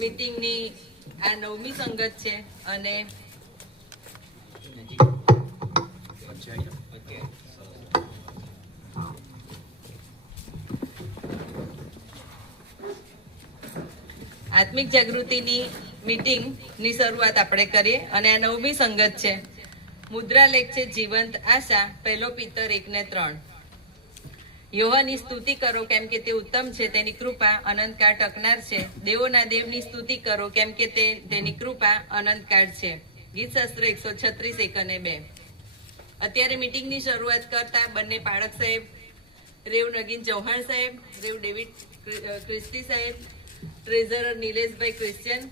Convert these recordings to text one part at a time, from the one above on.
મીટિંગની આ 9મી સંગત છે અને આત્મિક જાગૃતિની મીટિંગની શરૂઆત આપણે કરીએ અને આ 9મી સંગત છે. મુદ્રા લેખ છે જીવંત આશા, 1 Peter 1:3. યહોવાની સ્તુતિ કરો કેમ કે તે ઉત્તમ છે, તેની કૃપા અનંતકાળ ટકનાર છે. દેવોના દેવની સ્તુતિ કરો કેમ કે તેની કૃપા અનંતકાળ છે. ગીતશાસ્ત્ર 136 1 અને 2. અત્યારે મીટિંગની શરૂઆત કરતા બંને પાળક સાહેબ, રેવ નગીન ચૌહાણ સાહેબ, રેવ ડેવિડ ક્રિસ્તી સાહેબ, ટ્રેઝરર નિલેશભાઈ ક્રિશ્ચિયન,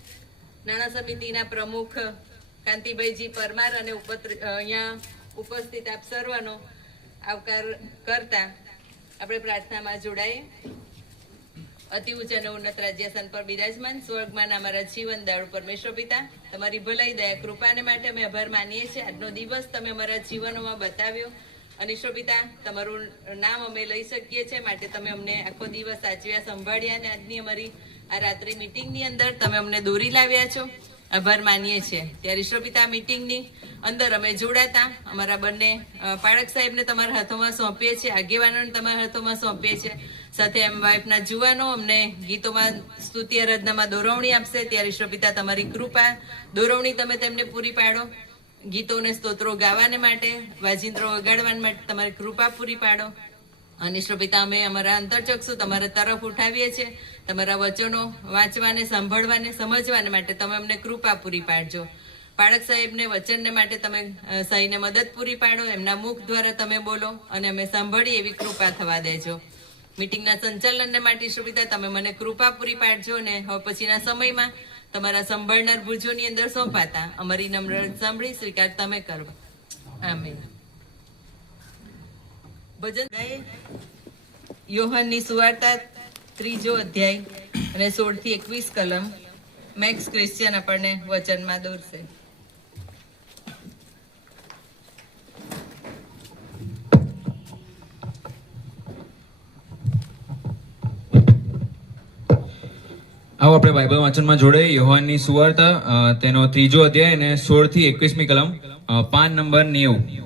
નાણાં સમિતિના પ્રમુખ કાંતિભાઈજી પરમાર અને અહીંયા ઉપસ્થિત આપ સર્વનો આવકાર કરતા આપણે પ્રાર્થનામાં જોડાઈએ. અતિ ઉચ્ચ અને ઉન્નત રાજ્યાસન પર બિરાજમાન સ્વર્ગમાં અમારા જીવન દાડુ પરમેશ્વર પિતા, તમારી ભલાઈ દયા કૃપાને માટે અમે આભાર માનીએ છીએ. આજનો દિવસ તમે અમારા જીવનોમાં બતાવ્યો અને ઈશ્વર પિતા, તમારું નામ અમે લઈ શકીએ છીએ માટે તમે અમને આખો દિવસ સાચવ્યા, સંભાળ્યા અને આજની અમારી આ રાત્રિ મીટિંગની અંદર તમે અમને દોરી લાવ્યા છો. આભાર માનીએ છીએ. ત્યારે ઈશ્વર પિતા, મીટિંગની અંદર અમે જોડાતા અમારા બંને પાળક સાહેબને તમારા હાથોમાં સોંપીએ છીએ, આગેવાનોને તમારા હાથોમાં સોંપીએ છીએ. સાથે એમ વાઇફના જુવાનો અમને ગીતોમાં સ્તુતિ આરાધનામાં દોરવણી આપશે. ત્યારે ઈશ્વર પિતા, તમારી કૃપા દોરવણી તમે તેમને પૂરી પાડો. ગીતોને સ્તોત્રો ગાવાને માટે, વાજિંત્રો વગાડવા માટે તમારી કૃપા પૂરી પાડો. અને ઈશ્વર પિતા, અમે અમારા અંતરચક્ષુ તમારા તરફ ઉઠાવીએ છીએ. તમારા વચનો વાંચવાને, સાંભળવાને, સમજવાને માટે તમે અમને કૃપા પૂરી પાડજો. પાળક સાહેબને વચનને માટે તમે સહીને મદદ પૂરી પાડો. એમના મુખ દ્વારા તમે બોલો અને અમે સાંભળીએ એવી કૃપા થવા દેજો. મીટિંગના સંચાલનને માટે ઈશ્વર પિતા, તમે મને કૃપા પૂરી પાડજો અને હવે પછીના સમયમાં તમારા સંભાળનાર ભુજોની અંદર સોંપાતા અમારી નમ્ર સાંભળી સ્વીકાર તમે કરો. આમીન. ભજન ગાય યોહાનની સુવાર્તા 3 અધ્યાય અને 16 થી 21 કલમ. મેક્સ ક્રિશ્ચિયન આપણને વચનમાં દોરશે. આવો આપણે બાઇબલ વાંચનમાં જોડે યોહાનની સુવાર્તા તેનો 3 અધ્યાય અને 16 થી 21મી કલમ, પાન નંબર 90.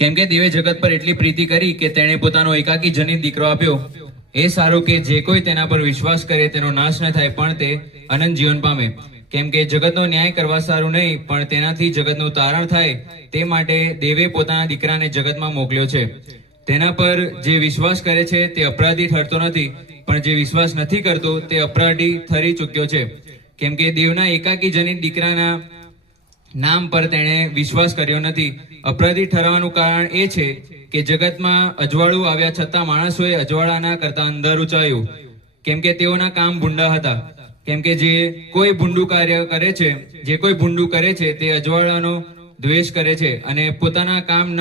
કેમ કે દેવે જગત પર એટલી પ્રીતિ કરી કે તેણે પોતાનો એકાકી જનિત દીકરો આપ્યો, એ સારું કે જે કોઈ તેના પર વિશ્વાસ કરે તેનો નાશ ન થાય પણ તે અનંત જીવન પામે. કેમ કે જગતનો ન્યાય કરવા સારું નહીં, પણ તેનાથી જગતનું તારણ થાય તે માટે દેવે પોતાના દીકરાને જગતમાં મોકલ્યો છે. તેના પર જે વિશ્વાસ કરે છે તે અપરાધી ઠરતો નથી, પણ જે વિશ્વાસ નથી કરતો તે અપરાધી ઠરી ચૂક્યો છે. કેમ કે દેવના એકાકી જનિત દીકરાના નામ પર તેણે વિશ્વાસ કર્યો નથી. અપરાધી ઠરવાનું કારણ એ છે કે જગતમાં અજવાળું આવ્યા છતાં માણસોએ અજવાળાના કરતા અંધારું ચાહ્યું, કેમ કે તેઓના કામ ભૂંડા હતા. કેમ કે જે કોઈ ભૂંડું કરે છે તે અજવાળાનો દ્વેષ કરે છે અને પોતાના કામ ન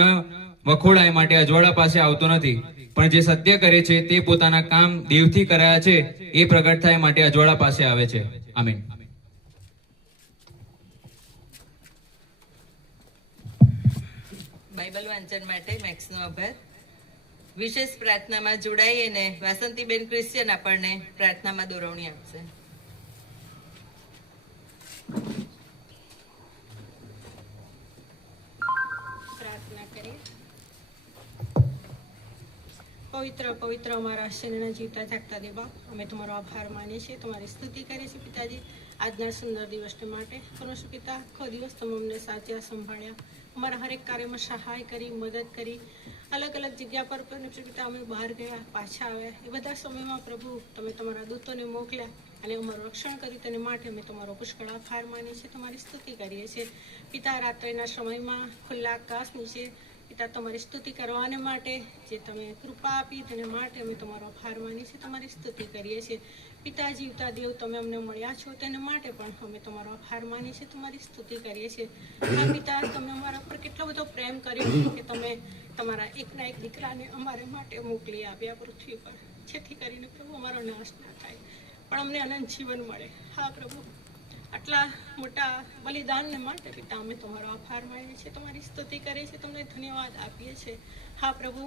વખોડાય માટે અજવાળા પાસે આવતો નથી. પણ જે સત્ય કરે છે તે પોતાના કામ દેવથી કરાયા છે એ પ્રગટ થાય માટે અજવાળા પાસે આવે છે. આમીન. બાઇબલ વાંચન માટે મેક્સનો આભાર. વિશેષ પ્રાર્થનામાં જોડાઈએ ને વાસંતીબેન ક્રિશ્ચિયન આપણને પ્રાર્થનામાં દોરવણી આપશે. પ્રાર્થના કરીએ. પવિત્ર પવિત્ર અમારા શરીરના જીવતા જાગતા દેવા, અમે તમારો આભાર માનીએ છીએ, તમારી સ્તુતિ કરીએ છીએ પિતાજી આજના સુંદર દિવસને માટે. પરમેશ્વર પિતા, આખો દિવસ તમે અમને સાચવ્યા, સંભાળ્યા, અમારા હરેક કાર્યમાં સહાય કરી, મદદ કરી. અલગ અલગ જગ્યા પર પરમેશ્વર પિતા અમે બહાર ગયા, પાછા આવ્યા, એ બધા સમયમાં પ્રભુ તમે તમારા દૂતોને મોકલ્યા અને અમારું રક્ષણ કર્યું. તેને માટે અમે તમારો પુષ્કળ આભાર માનીએ છીએ, તમારી સ્તુતિ કરીએ છીએ. પિતા, રાત્રિના સમયમાં ખુલ્લા આકાશ નીચે પિતા તમારી સ્તુતિ કરવાને માટે જે તમે કૃપા આપી તેને માટે અમે તમારો આભાર માનીએ છીએ, તમારી સ્તુતિ કરીએ છીએ. પિતા, જીવતા દેવ તમે અમને મળ્યા છો તેને માટે પણ અમે તમારો આભાર માનીએ છીએ, તમારી સ્તુતિ કરીએ છીએ. પિતા, તમે અમારા પર કેટલો બધો પ્રેમ કર્યો કે તમે તમારા એકના એક દીકરાને અમારે માટે મોકલી આપ્યા પૃથ્વી પર, જેથી કરીને પ્રભુ અમારો નાશ ના થાય પણ અમને અનંત જીવન મળે. હા પ્રભુ, આટલા મોટા બલિદાનને માટે પિતા અમે તમારો આભાર માનીએ છીએ, તમારી સ્તુતિ કરીએ છીએ, તમને ધન્યવાદ આપીએ છીએ. હા પ્રભુ,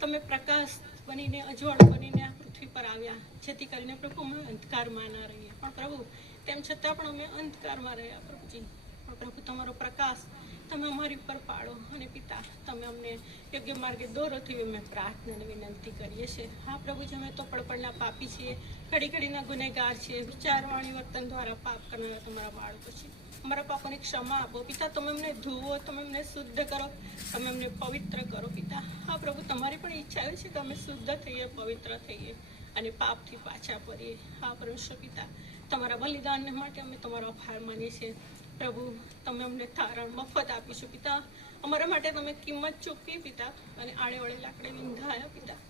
તમે પ્રકાશ બનીને અજવાળ બનીને આ પૃથ્વી પર આવ્યા, જેથી કરીને પ્રભુ અમે અંધકારમાં ના રહીએ. પણ પ્રભુ તેમ છતાં પણ અમે અંધકારમાં રહ્યા પ્રભુજી. પણ પ્રભુ તમારો પ્રકાશ તમે અમારી ઉપર પાડો અને પિતા તમે અમને યોગ્ય માર્ગે દોરો તેવી અમે પ્રાર્થના અને વિનંતી કરીએ છીએ. હા પ્રભુજી, અમે તો પડપડના પાપી છીએ, ઘડી ઘડીના ગુનેગાર છીએ, વિચારવાણી વર્તન દ્વારા પાપ કરનારા તમારા બાળકો છીએ. અમારા પાપોની ક્ષમા આપો પિતા. તમે અમને ધોવો, તમે અમને શુદ્ધ કરો, તમે અમને પવિત્ર કરો પિતા. હા પ્રભુ, તમારી પણ ઈચ્છા એવી છે કે અમે શુદ્ધ થઈએ, પવિત્ર થઈએ અને પાપથી પાછા ફરીએ. હા પરમેશ્વર પિતા, તમારા બલિદાનને માટે અમે તમારો આભાર માનીએ છીએ પ્રભુ. તમે અમને તારણ મફત આપીશું પિતા. અમારા માટે તમે કિંમત ચૂકવી પિતા અને આડે વડે લાકડે વિંધાયા પિતા.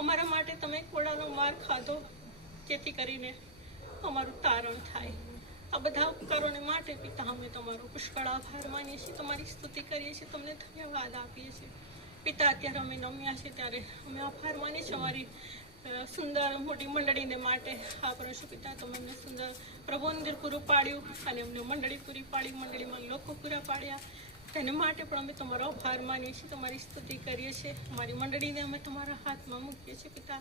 અમારા માટે તમે કોડાનો માર ખાધો, જેથી કરીને અમારું તારણ થાય. આ બધા ઉપકારોને માટે પિતા અમે તમારો પુષ્કળ આભાર માનીએ છીએ, તમારી સ્તુતિ કરીએ છીએ, તમને ધન્યવાદ આપીએ છીએ પિતા. અત્યારે અમે નમ્યા છીએ ત્યારે અમે આભાર માનીએ છીએ અમારી સુંદર મોટી મંડળીને માટે. હા પરમેશ્વર પિતા, તમે અમને સુંદર પ્રભુ મંદિર પૂરું પાડ્યું અને અમને મંડળી પૂરી પાડી, મંડળીમાં લોકો પૂરા પાડ્યા, તેને માટે પણ અમે તમારો આભાર માનીએ છીએ, તમારી સ્તુતિ કરીએ છીએ. અમારી મંડળીને અમે તમારા હાથમાં મૂકીએ છીએ પિતા.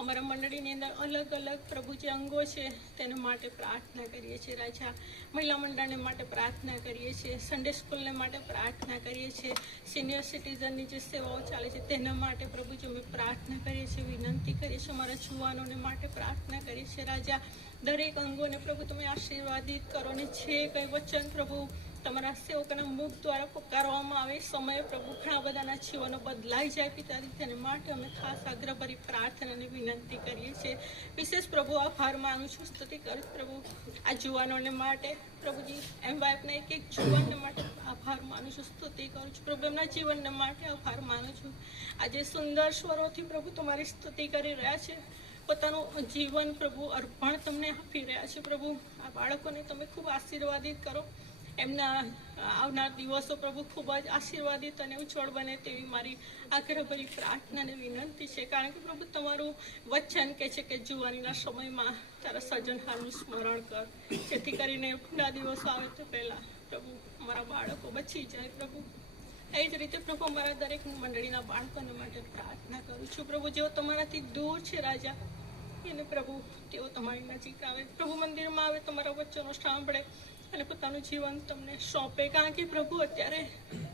અમારા મંડળીની અંદર અલગ અલગ પ્રભુ જે અંગો છે તેને માટે પ્રાર્થના કરીએ છીએ રાજા. મહિલા મંડળને માટે પ્રાર્થના કરીએ છીએ, સન્ડે સ્કૂલને માટે પ્રાર્થના કરીએ છીએ, સિનિયર સિટીઝનની જે સેવાઓ ચાલે છે તેના માટે પ્રભુ જો અમે પ્રાર્થના કરીએ છીએ, વિનંતી કરીએ છીએ. અમારા જુવાનોને માટે પ્રાર્થના કરીએ છીએ રાજા. દરેક અંગોને પ્રભુ તમે આશીર્વાદિત કરો ને જે કંઈ વચન પ્રભુ તમારા સેવકના મુખ દ્વારા પુકારવામાં આવે સમયે પ્રભુ ઘણા બધાના જીવનો બદલાઈ જાય પિતાજી, તેને માટે અમે ખાસ આગ્રહભરી પ્રાર્થના અને વિનંતી કરીએ છીએ. વિશેષ પ્રભુ આભાર માનું છું, સ્તુતિ કરું પ્રભુ આ જુવાનોને માટે પ્રભુજી. એમ વાઇફના એક એક જુવાનને માટે આભાર માનું છું, સ્તુતિ કરું છું પ્રભુ. એમના જીવનને માટે આભાર માનું છું. આજે સુંદર સ્વરોથી પ્રભુ તમારી સ્તુતિ કરી રહ્યા છે, પોતાનું જીવન પ્રભુ અર્પણ તમને આપી રહ્યા છે પ્રભુ. આ બાળકોને તમે ખૂબ આશીર્વાદિત કરો, એમના આવનાર દિવસો પ્રભુ ખૂબ જ આશીર્વાદિત અને ઉજ્જવળ બને તેવી મારી આગ્રહભરી પ્રાર્થના અને વિનંતી છે. કારણ કે પ્રભુ તમારું વચન કહે છે કે જુવાનીના સમયમાં તારા સર્જનહારનું સ્મરણ કર, જેથી કરીને ના દિવસો આવે તો પહેલાં પ્રભુ અમારા બાળકો બચી જાય પ્રભુ. એ જ રીતે પ્રભુ અમારા દરેક મંડળીના બાળકોને માટે પ્રાર્થના કરું છું પ્રભુ. જેઓ તમારાથી દૂર છે રાજા, એને પ્રભુ તેઓ તમારી નજીક આવે, પ્રભુ મંદિરમાં આવે, તમારા વચનો સાંભળે અને પોતાનું જીવન તમને સોંપે. કારણ કે પ્રભુ અત્યારે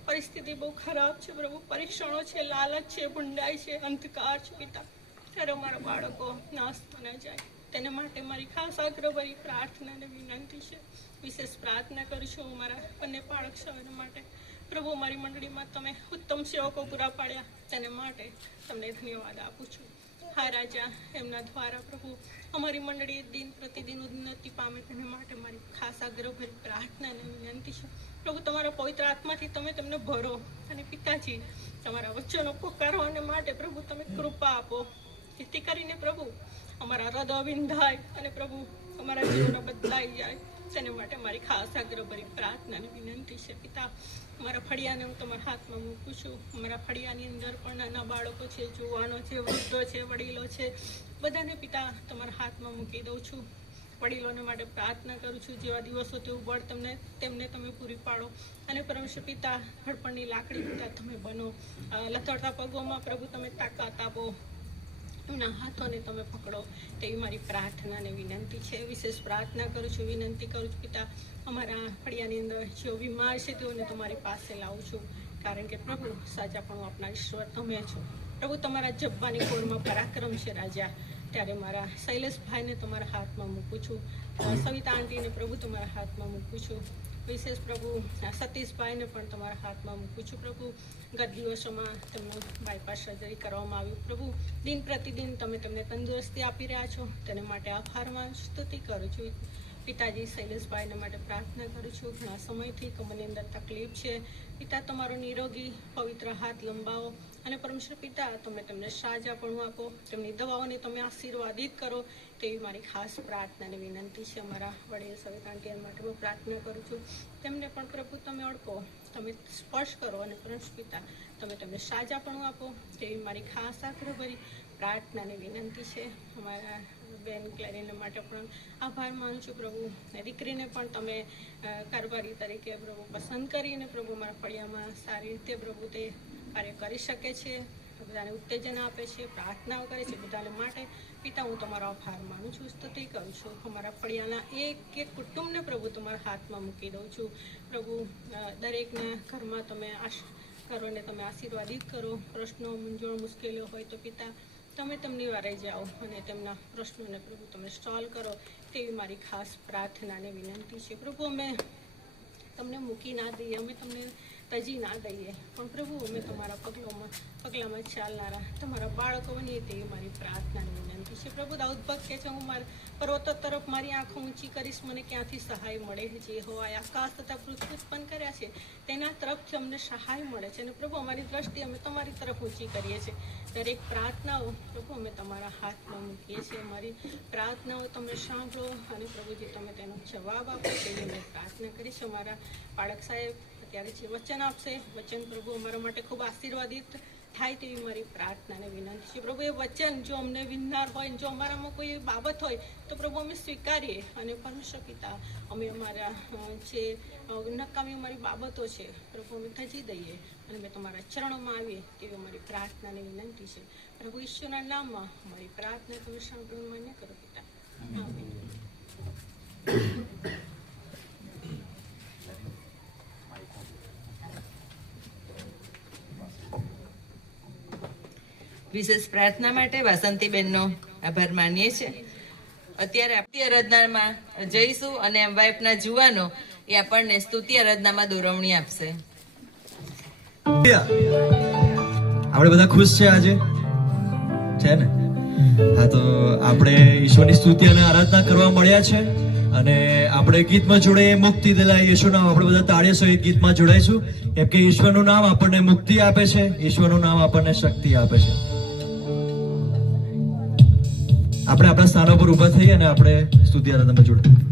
પરિસ્થિતિ બહુ ખરાબ છે પ્રભુ, પરીક્ષણો છે, લાલચ છે, ભૂંડાઈ છે, અંધકાર છે પિતા. ત્યારે અમારા બાળકો નાશ ન જાય તેને માટે મારી ખાસ આગ્રહભરી પ્રાર્થના અને વિનંતી છે. વિશેષ પ્રાર્થના કરું છું અમારા બંને પાળક સૌને માટે પ્રભુ. મારી મંડળીમાં તમે ઉત્તમ સેવકો પૂરા પાડ્યા તેને માટે તમને ધન્યવાદ આપું છું. હા રાજા, એમના દ્વારા પ્રભુ અમારી મંડળી દિન પ્રતિદિન ઉન્નતિ પામે તેને માટે મારી ખાસ આગ્રહભરી પ્રાર્થના અને વિનંતી છે પ્રભુ. તમારા પવિત્ર આત્માથી તમે તેમને ભરો અને પિતાજી તમારા વચનો પોકારવાને માટે પ્રભુ તમે કૃપા આપો, જેથી કરીને પ્રભુ અમારા હૃદય વિંધાય અને પ્રભુ અમારા જીવનો બદલાઈ જાય. તેને માટે મારી ખાસ આગ્રહભરી પ્રાર્થના અને વિનંતી છે પિતા. અમારા ફળિયાને હું તમારા હાથમાં મૂકું છું. અમારા ફળિયાની અંદર પણ નાના બાળકો છે, જુવાનો છે, વૃદ્ધો છે, વડીલો છે, બધાને પિતા તમારા હાથમાં મૂકી દઉં છું. વડીલોને માટે પ્રાર્થના કરું છું, જેવા દિવસો તેવું બળ તેમને તમે પૂરી પાડો અને પરમેશ્વર પિતા ઘડપણની લાકડી પિતા તમે બનો. લથડતા પગોમાં પ્રભુ તમે તાકાત આપો, એમના હાથોને તમે પકડો તેવી મારી પ્રાર્થના અને વિનંતી છે. વિશેષ પ્રાર્થના કરું છું, વિનંતી કરું છું પિતા. અમારા ફળિયાની અંદર જેઓ બીમાર છે તેઓને તમારી પાસે લાવું છું, કારણ કે પ્રભુ સાચાપણું આપનાર ઈશ્વર તમે છો પ્રભુ. તમારા જબ્બાની કોરમાં પરાક્રમ છે રાજા. ત્યારે મારા શૈલેષભાઈને તમારા હાથમાં મૂકું છું, સવિતા આંટીને પ્રભુ તમારા હાથમાં મૂકું છું. વિશેષ પ્રભુ સતીશભાઈને પણ તમારા હાથમાં મૂકું છું પ્રભુ. ગત દિવસોમાં તેમનું બાયપાસ સર્જરી કરવામાં આવ્યું પ્રભુ. દિન પ્રતિદિન તમે તેમને તંદુરસ્તી આપી રહ્યા છો, તેને માટે આભારમાં સ્તુતિ કરું છું પિતાજી. શૈલેષભાઈને માટે પ્રાર્થના કરું છું, ઘણા સમયથી કમરની અંદર તકલીફ છે પિતા. તમારો નિરોગી પવિત્ર હાથ લંબાવો અને પરમેશ્વર પિતા તમે તેમને સાજાપણું આપો, તેમની દવાઓને તમે આશીર્વાદિત કરો તેવી મારી ખાસ પ્રાર્થના અને વિનંતી છે. અમારા વડીલ સવિતાંટી માટે હું પ્રાર્થના કરું છું, તેમને પણ પ્રભુ તમે ઓળખો, તમે સ્પર્શ કરો અને પરમેશ્વર પિતા તમે તેમને સાજાપણું આપો તેવી મારી ખાસ આગ્રહભરી પ્રાર્થના અને વિનંતી છે. અમારા બેન ક્લેરીને માટે પણ આભાર માનું છું પ્રભુ. દીકરીને પણ તમે કારભારી તરીકે પ્રભુ પસંદ કરીને પ્રભુ મારા ફળિયામાં સારી રીતે પ્રભુ તે કાર્ય કરી શકે છે. બધાને ઉત્તેજન આપે છે, પ્રાર્થનાઓ કરે છે, બધાને માટે પિતા હું તમારો આભાર માનું છું, સ્તુતિ કરું છું. અમારા ફળિયાના એક એક કુટુંબને પ્રભુ તમારા હાથમાં મૂકી દઉં છું. પ્રભુ દરેકના ઘરમાં તમે કરો ને તમે આશીર્વાદિત કરો. પ્રશ્નો, મૂંઝવણ, મુશ્કેલીઓ હોય તો પિતા તમે તેમની વારે જાઓ અને તેમના પ્રશ્નોને પ્રભુ તમે સોલ્વ કરો, તેવી મારી ખાસ પ્રાર્થના અને વિનંતી છે. પ્રભુ અમે તમને મૂકી ના દઈએ, અમે તમને તજી ના દઈએ, પણ પ્રભુ અમે તમારા પગલામાં ચાલનારા તમારા બાળકો બનીએ તેવી મારી પ્રાર્થના અને વિનંતી છે. પ્રભુ દાઉદ ભક્ત કહે છે, હું મારા પર્વતો તરફ મારી આંખો ઊંચી કરીશ, મને ક્યાંથી સહાય મળે? જે હોય આકાશ તથા પૃથ્વી ઉત્પન્ન કર્યા છે તેના તરફથી અમને સહાય મળે છે. અને પ્રભુ અમારી દ્રષ્ટિ અમે તમારી તરફ ઊંચી કરીએ છીએ. દરેક પ્રાર્થનાઓ પ્રભુ અમે તમારા હાથમાં મૂકીએ છીએ. અમારી પ્રાર્થનાઓ તમે સાંભળો અને પ્રભુજી તમે તેનો જવાબ આપો તેવી અમે પ્રાર્થના કરીશ. અમારા બાળક સાહેબ અત્યારે જે વચન આપશે, વચન પ્રભુ અમારા માટે ખૂબ આશીર્વાદિત થાય તેવી મારી પ્રાર્થના અને વિનંતી છે. પ્રભુ એ વચન જો અમને વિનનાર હોય, જો અમારામાં કોઈ એવી બાબત હોય તો પ્રભુ અમે સ્વીકારીએ અને પરમેશ્વર પિતા અમે અમારા જે નકામી અમારી બાબતો છે પ્રભુ અમે તજી દઈએ અને અમે તમારા ચરણોમાં આવીએ તેવી અમારી પ્રાર્થના અને વિનંતી છે. પ્રભુ ઈશ્વરના નામમાં અમારી પ્રાર્થના તમે સાંભળીને માન્ય કરો પિતા. આમીન. વિશેષ પ્રાર્થના માટે વાસંતીબેનનો આભાર માનીએ છીએ. અત્યારે આપણે આરાધનામાં જઈશું અને વાઇફના જુવાનો એ આપણને સ્તુતિ આરાધનામાં દોરવણી આપશે. આપણે બધા ખુશ છે આજે, છે ને? હા, તો આપણે ઈશ્વરની સ્તુતિ અને આરાધના કરવા મળ્યા છે અને આપણે ગીતમાં જોડે મુક્તિ દિલાય યેશુ નામ આપણે બધા તાળીઓ સહિત ગીતમાં જોડાઈશું, કેમ કે ઈશ્વરનું નામ આપણને મુક્તિ આપે છે, ઈશ્વરનું નામ આપણને શક્તિ આપે છે. આપણે આપણા સ્થાનો પર ઊભા થઈ અને આપણે સ્તુતિ આરાધનામાં જોડાઈએ.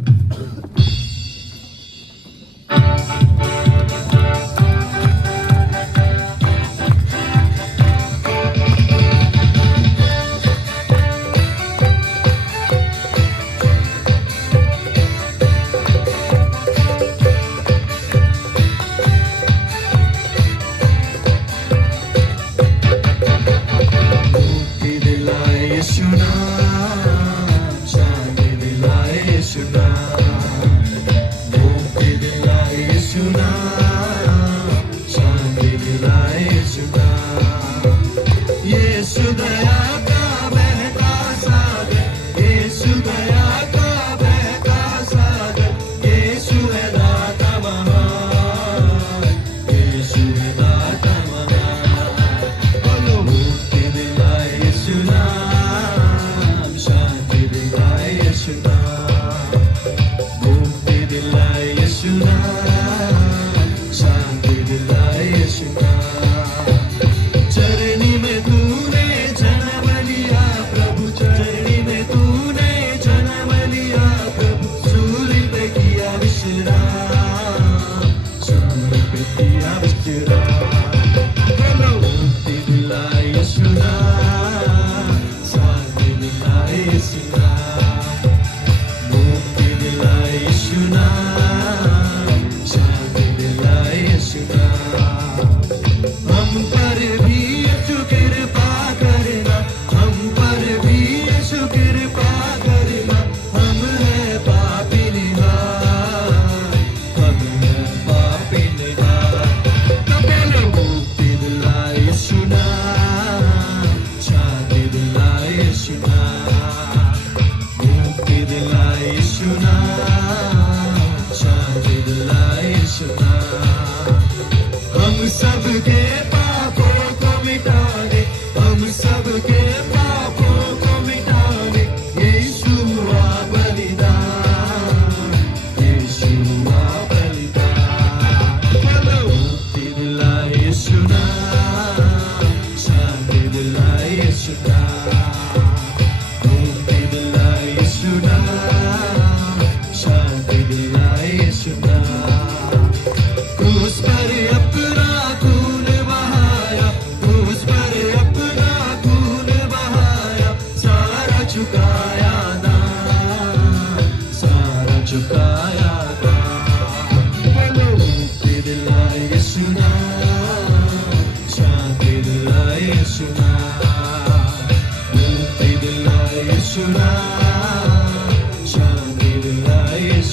Shuna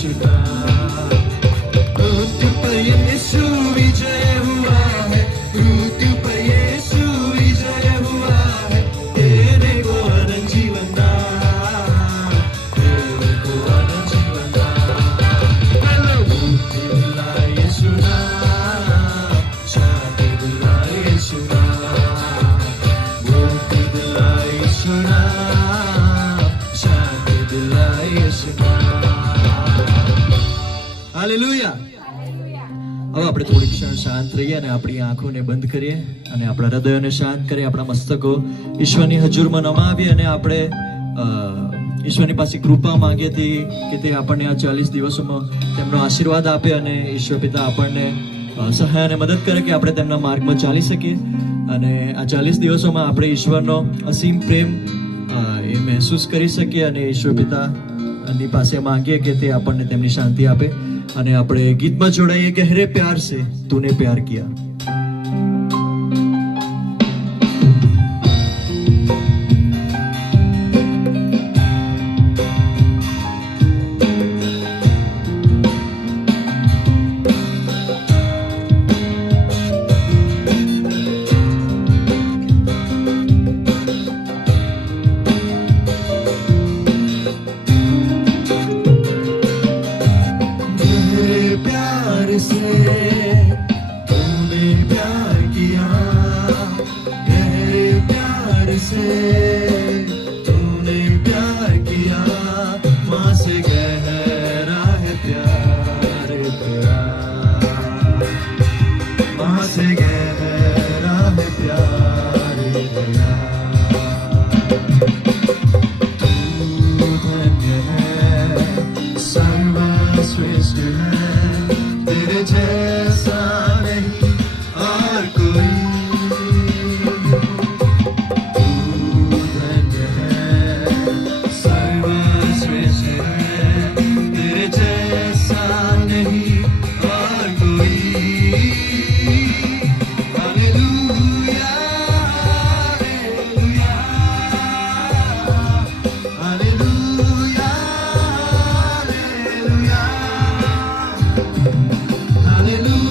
यीशु मृत्यु पर यीशु विजय हुआ है, मृत्यु पर यीशु विजय हुआ है, तेरे को अनंत जीवन दान, तेरे को अनंत जीवन दान। मुक्ति दिलाए यीशु नाम, शांति दिलाए यीशु नाम, मुक्ति दिलाए यीशु नाम, शांति दिलाए यीशु नाम। हालेलुया। હવે આપણે થોડી ક્ષણ શાંત રહીએ અને આપણી આંખોને બંધ કરીએ અને આપણા હૃદયોને શાંત કરીએ, આપણા મસ્તકો ઈશ્વરની હજુરમાં નમાવીએ અને આપણે ઈશ્વરની પાસે કૃપા માંગીએ કે તે આપણને આ 40 દિવસોમાં તેમનો આશીર્વાદ આપે અને ઈશ્વર પિતા આપણને સહાય અને મદદ કરે કે આપણે તેમના માર્ગમાં ચાલી શકીએ અને આ 40 દિવસોમાં આપણે ઈશ્વરનો અસીમ પ્રેમ એ મહેસૂસ કરી શકીએ અને ઈશ્વર પિતાની પાસે માંગીએ કે તે આપણને તેમની શાંતિ આપે અને આપણે ગીતમાં જોડાઈએ ગહેરે પ્યાર સે તૂને પ્યાર કિયા। Hallelujah.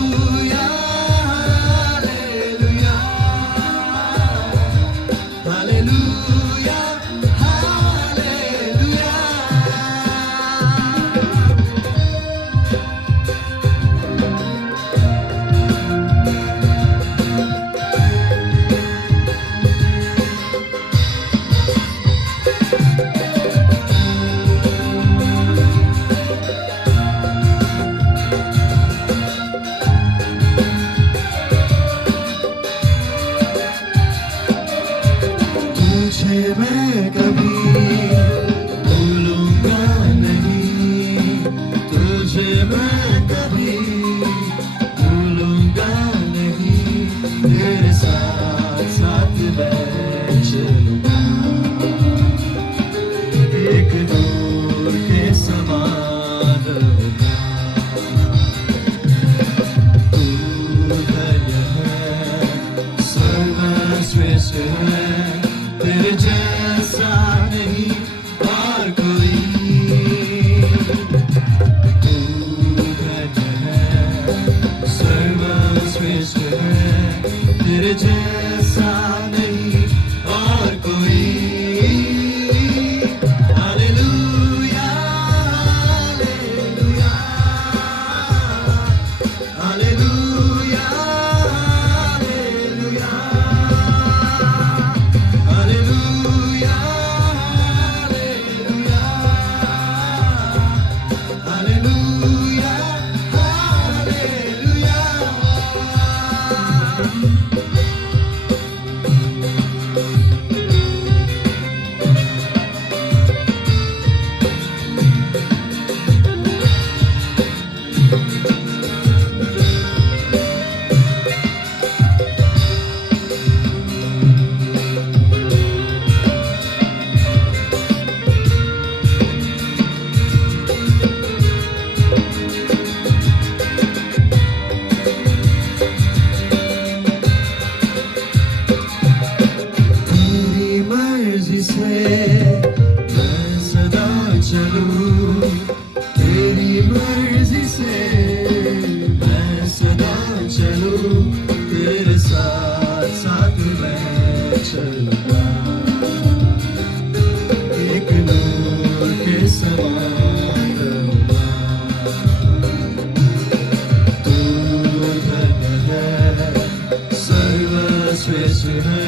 है,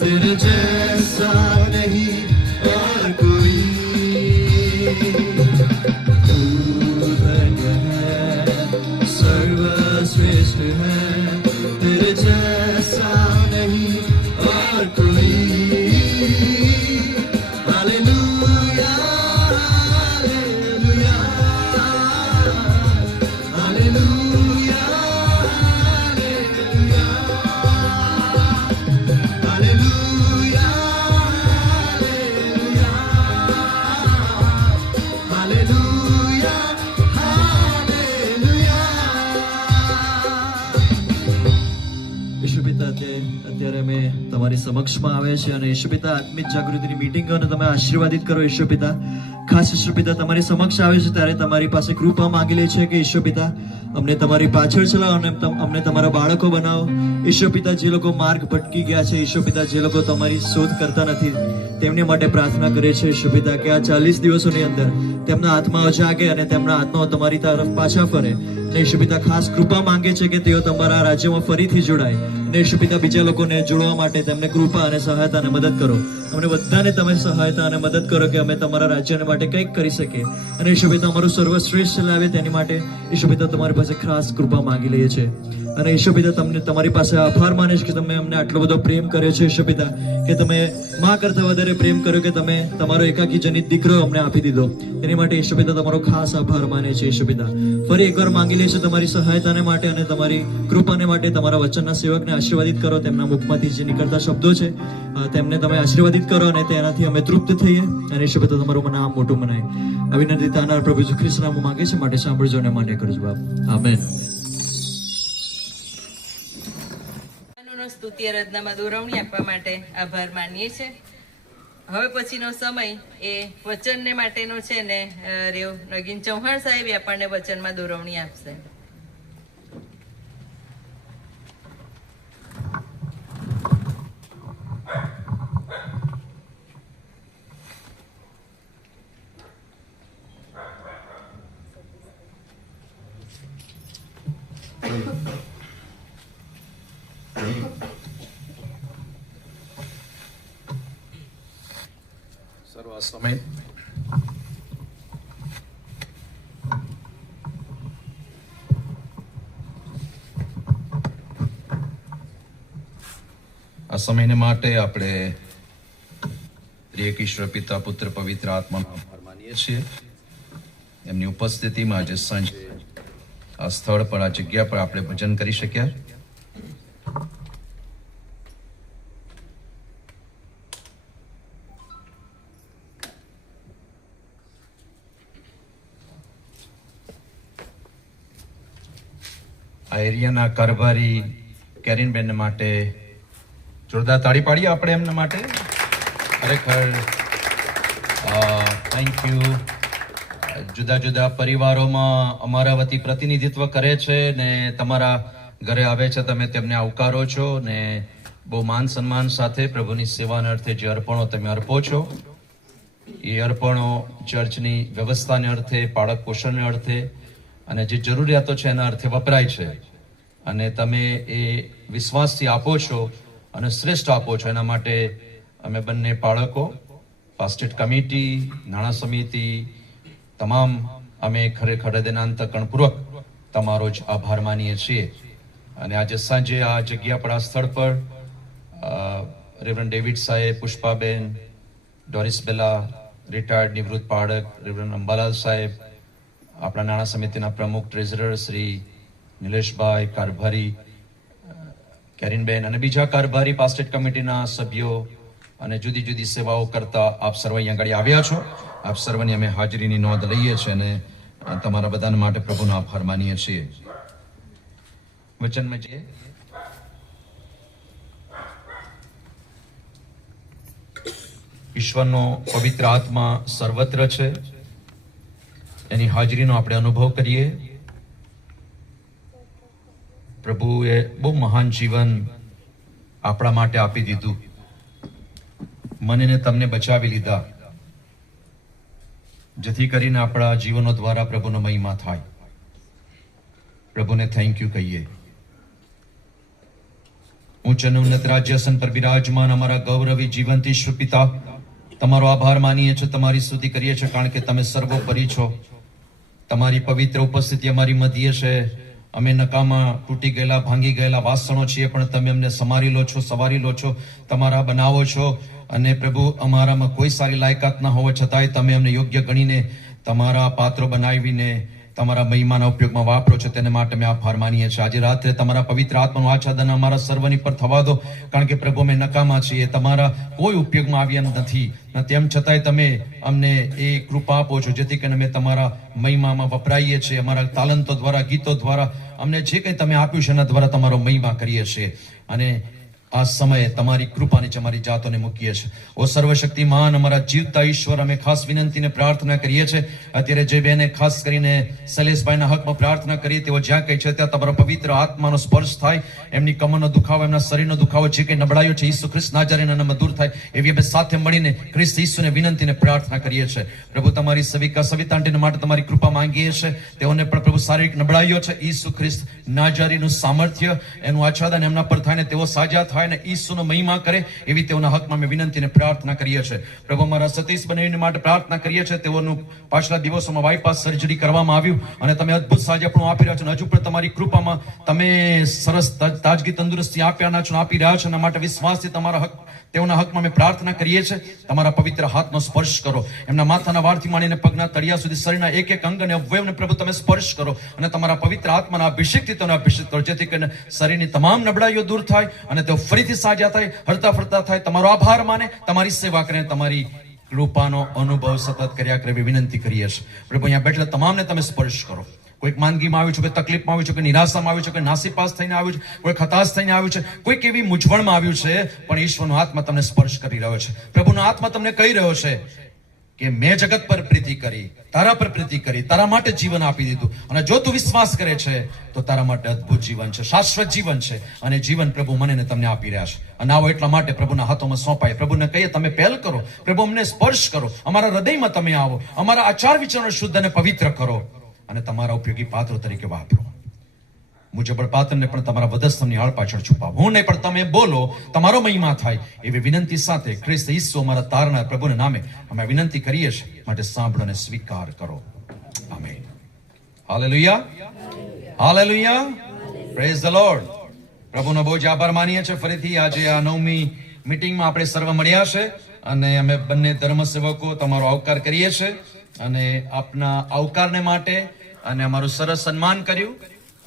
तेरे जैसा नहीं और कोई। तू धन्य है, सर्वश्रेष्ठ है, तेरे जैसा नहीं और कोई। हालेलुया, हालेलुया, हालेलुया, हालेलुया, हालेलुया, हालेलुया, हालेलुया। ઈશુ પિતા, અત્યારે અમે તમારી સમક્ષમાં આવે છે અને ઈશુ પિતા આત્મિક જાગૃતિની મીટિંગોને તમે આશીર્વાદિત કરો ઈશુ પિતા. ખાસ ઈશુ પિતા તમારી સમક્ષ આવે છે ત્યારે તમારી પાસે કૃપા માંગી લે છે કે ઈશુ પિતા અમને તમારી પાછળ ચલાવો અને અમને તમારા બાળકો બનાવો. ઈશુ પિતા, જે લોકો માર્ગ ભટકી ગયા છે, ઈશુ પિતા જે લોકો તમારી શોધ કરતા નથી, તેમની માટે પ્રાર્થના કરે છે ઈશુ પિતા કે આ 40 દિવસોની અંદર તેમના આત્માઓ જાગે અને તેમના આત્માઓ તમારી તરફ પાછા ફરે. અને ઈશુ પિતા ખાસ કૃપા માંગે છે કે તેઓ તમારા રાજ્યમાં ફરીથી જોડાય. અને ઈશુ પિતા બીજા લોકોને જોડવા માટે તેમને કૃપા અને સહાયતા અને મદદ કરો. અમને બધાને તમે સહાયતા અને મદદ કરો કે અમે તમારા રાજ્યને માટે કંઈક કરી શકીએ. અને ઈશુ પિતા અમારું સર્વશ્રેષ્ઠ લાવે તેની માટે ઈશુ પિતા તમારી પાસે ખાસ કૃપા માંગી લઈએ છીએ. અને ઈશુ પિતા તમને તમારી પાસે આભાર માનીશ કે તમે અમને આટલો બધો પ્રેમ કર્યો છે ઈશુ પિતા, કે તમે માં કરતા વધારે પ્રેમ કર્યો કે તમે તમારો એકાકી જનિત દીકરો અમને આપી દીધો. તેની માટે ઈશુ પિતા તમારો ખાસ આભાર માને છે ઈશુ પિતા. ફરી એકવાર માંગી લઈએ છીએ તમારી સહાયતાને માટે અને તમારી કૃપાને માટે. તમારા વચનના સેવકને આશીર્વાદિત કરો. તેમના મુખમાંથી જે નીકળતા શબ્દો છે તેમને તમે આશીર્વાદિત કરો અને તેનાથી અમે તૃપ્ત થઈએ અને ઈશુ પિતા તમારું નામ મોટું બનાય. આ વિનંતી તાના પ્રભુ ઈસુ ખ્રિસ્તના નામમાં માંગે છે, માટે સાંભળજો અને માન્ય કરજો બાપ. આમેન. સ્તુતિ આરાધનામાં દોરવણી આપવા માટે આભાર માનીએ છીએ. હવે પછીનો સમય એ વચનને માટેનો છે ને રેવ નગીન ચૌહાણ સાહેબ આપણને વચનમાં દોરવણી આપશે. સર્વ સમય આ સમયને માટે આપણે એક ઈશ્વર પિતા, પુત્ર, પવિત્ર આત્માનો આભાર માનીએ છીએ. એમની ઉપસ્થિતિમાં આજે સાંજે આ સ્થળ પર, આ જગ્યા પર આપણે ભજન કરી શક્યા. આ એરિયાના કારભારી કેરીનબેન માટે જોરદાર તાળી પાડીએ આપણે એમના માટે. ખરેખર થેન્ક યુ. જુદા જુદા પરિવારોમાં અમારા વતી પ્રતિનિધિત્વ કરે છે ને તમારા ઘરે આવે છે, તમે તેમને આવકારો છો ને બહુ માન સન્માન સાથે પ્રભુની સેવાના અર્થે જે અર્પણો તમે અર્પો છો, એ અર્પણો ચર્ચની વ્યવસ્થાને અર્થે, બાળક પોષણને અર્થે અને જે જરૂરિયાતો છે એના અર્થે વપરાય છે. અને તમે એ વિશ્વાસથી આપો છો અને શ્રેષ્ઠ આપો છો. એના માટે અમે બંને બાળકો, પાસ્ટેટ કમિટી, નાણાં સમિતિ, તમામ અમે ખરેખર હૃદયનાંતકણપૂર્વક તમારો જ આભાર માનીએ છીએ. અને આજે સાંજે આ જગ્યા પર, આ સ્થળ પર રેવરન્ડ ડેવિડ સાહેબ, પુષ્પાબેન, ડોરિસ બેલા, રિટાયર્ડ નિવૃત્ત પાળક રેવરન્ડ અંબાલાલ સાહેબ, આપણા નાણાં સમિતિના પ્રમુખ ટ્રેઝરર શ્રી નિલેશભાઈ, કારભારી કેરીનબેન અને બીજા કારભારી પાસ્ટેટ કમિટીના સભ્યો અને જુદી જુદી સેવાઓ કરતા આપ સર્વ અહીંયા આગળ આવ્યા છો. આપ સર્વની અમે હાજરીની નોંધ લઈએ છીએ અને તમારા બધાના માટે પ્રભુનો આભાર માનીએ છીએ. વચનમાં જે ઈશ્વરનો પવિત્ર આત્મા સર્વત્ર છે, એની હાજરીનો આપણે અનુભવ કરીએ. પ્રભુએ બહુ મહાન જીવન આપણા માટે આપી દીધું. મને ને તમને બચાવી લીધા, જેથી કરીને આપણા જીવનો દ્વારા પ્રભુનો મહિમા થાય. પ્રભુને થેન્ક યુ કહીએ. ઊંચ અને ઉન્નત રાજ્યાસન પર બિરાજમાન અમારા ગૌરવી જીવંત ઈશ્વર પિતા, તમારો આભાર માનીએ છીએ, તમારી સ્તુતિ કરીએ છીએ, કારણ કે તમે સર્વોપરી છો. તમારી પવિત્ર ઉપસ્થિતિ અમારી મધ્યે છે. અમે નકામા, તૂટી ગયેલા, ભાંગી ગયેલા વાસણો છીએ, પણ તમે અમને સમારી લો છો, સવારી લો છો, તમારા બનાવો છો. અને પ્રભુ, અમારામાં કોઈ સારી લાયકાત ના હોવા છતાંય તમે અમને યોગ્ય ગણીને તમારા પાત્રો બનાવીને તમારા મહિમાના ઉપયોગમાં વાપરો છો. તેને માટે અમે આભાર માનીએ છીએ. આજે રાત્રે તમારા પવિત્ર આત્માનું આચ્છાદન અમારા સર્વની પર થવા દો, કારણ કે પ્રભુ અમે નકામા છીએ, તમારા કોઈ ઉપયોગમાં આવ્યા નથી. તેમ છતાંય તમે અમને એ કૃપા આપો છો જેથી કરીને અમે તમારા મહિમામાં વપરાઈએ છીએ. અમારા તાલંતો દ્વારા, ગીતો દ્વારા, અમને જે કંઈ તમે આપ્યું છે એના દ્વારા તમારો મહિમા કરીએ છીએ. અને આ સમયે તમારી કૃપા નીચે અમારી જાતોને મૂકીએ છીએ. ઓ સર્વશક્તિમાન અમારા જીવતા ઈશ્વર, અમે ખાસ વિનંતીને પ્રાર્થના કરીએ છીએ. અત્યારે જે બેને ખાસ કરીને શૈલેષભાઈના હકમાં પ્રાર્થના કરી, તેઓ જ્યાં કઈ છે ત્યાં તમારો પવિત્ર આત્માનો સ્પર્શ થાય. એમની કમરનો દુખાવો, એમના શરીરનો દુખાવો, જે કંઈ નબળાઈઓ છે, ઈસુ ખ્રિસ્ત નાઝરેના નામમાં દૂર થાય એવી અમે સાથે મળીને ખ્રિસ્ત ઈસુને વિનંતીને પ્રાર્થના કરીએ છીએ. પ્રભુ, તમારી સવિતાંટીને માટે તમારી કૃપા માંગીએ છીએ. તેઓને પણ પ્રભુ શારીરિક નબળાઈઓ છે, ઈસુ ખ્રિસ્ત નાઝરીનું સામર્થ્ય, એનું આચ્છાદન એમના પર થાય ને તેઓ સાજા થાય ને ઈસુનો મહિમા કરે એવી તેઓના હકમાં અમે વિનંતીને પ્રાર્થના કરીએ છીએ. પ્રભુ, અમારા સતીશ બનેવીને માટે પ્રાર્થના કરીએ છીએ. તેઓનું પાછલા દિવસોમાં બાયપાસ સર્જરી કરવામાં આવ્યું અને તમે અદ્ભુત સાજાપણું આપી રહ્યા છો. હજુ પણ તમારી કૃપામાં તમે સરસ તાજગી, તંદુરસ્તી આપ્યા છો, આપી રહ્યા છો. એના માટે વિશ્વાસથી તમારા તેઓના હકમાં અમે પ્રાર્થના કરીએ છીએ. તમારા પવિત્ર હાથનો સ્પર્શ કરો. એમના માથાના વાળથી માંડીને પગના તળિયા સુધી શરીરના એક એક અંગ અને અવયવને પ્રભુ તમે સ્પર્શ કરો અને તમારા પવિત્ર આત્માના અભિષેકથી તેનો અભિષેક કરો, જેથી કરીને શરીરની તમામ નબળાઈઓ દૂર થાય અને તેઓ ફરીથી સાજા થાય, હરતા ફરતા થાય, તમારો આભાર માને, તમારી સેવા કરે, તમારી કૃપાનો અનુભવ સતત કર્યા કરે એવી વિનંતી કરીએ છીએ. પ્રભુ, અહીંયા બેઠેલા તમામને તમે સ્પર્શ કરો. કોઈક માંદગીમાં આવ્યું છે, કોઈ તકલીફમાં આવ્યું છે, કોઈ નિરાશામાં આવ્યું છે, કોઈ નાસીપાસ થઈને આવ્યું છે, કોઈ હતાશ થઈને આવ્યું છે, કોઈક એવી મૂંઝવણમાં આવ્યું છે, પણ ઈશ્વરનો આત્મા તમને સ્પર્શ કરી રહ્યો છે. પ્રભુનો આત્મા તમને કહી રહ્યો છે કે મેં જગત પર પ્રીતિ કરી, તારા પર પ્રીતિ કરી, તારા માટે જીવન આપી દીધું, અને જો તું વિશ્વાસ કરે છે તો તારા માટે અદ્ભુત જીવન છે, શાશ્વત જીવન છે. અને જીવન પ્રભુ મને ને તમને આપી રહ્યા છે. અને આવો એટલા માટે પ્રભુના હાથોમાં સોંપાય. પ્રભુને કહીએ તમે પહેલ કરો, પ્રભુ અમને સ્પર્શ કરો, અમારા હૃદયમાં તમે આવો, અમારા આચાર વિચારો શુદ્ધ અને પવિત્ર કરો અને તમારા ઉપયોગી પાત્રો તરીકે વાપરો. મુજબળ પાત્રને પણ તમારા વધસ્તંભની આળ પાછળ છુપાવો. હું નહીં પણ તમે બોલો, તમારો મહિમા થાય એવી વિનંતી સાથે ખ્રિસ્ત ઈસુ અમારા તારનાર પ્રભુના નામે અમે વિનંતી કરીએ છીએ. માટે સાંભળો અને સ્વીકાર કરો. આમેન. હાલેલુયા, હાલેલુયા, પ્રેઝ ધ લોર્ડ. પ્રભુનો બહુ જ આભાર માનીએ છીએ. ફરીથી આજે આ 9મી મીટિંગમાં આપણે સર્વ મળ્યા છે અને અમે બંને ધર્મ સેવકો તમારો આવકાર કરીએ છીએ. અને આપના આવકારને માટે અને અમારું સરસ સન્માન કર્યું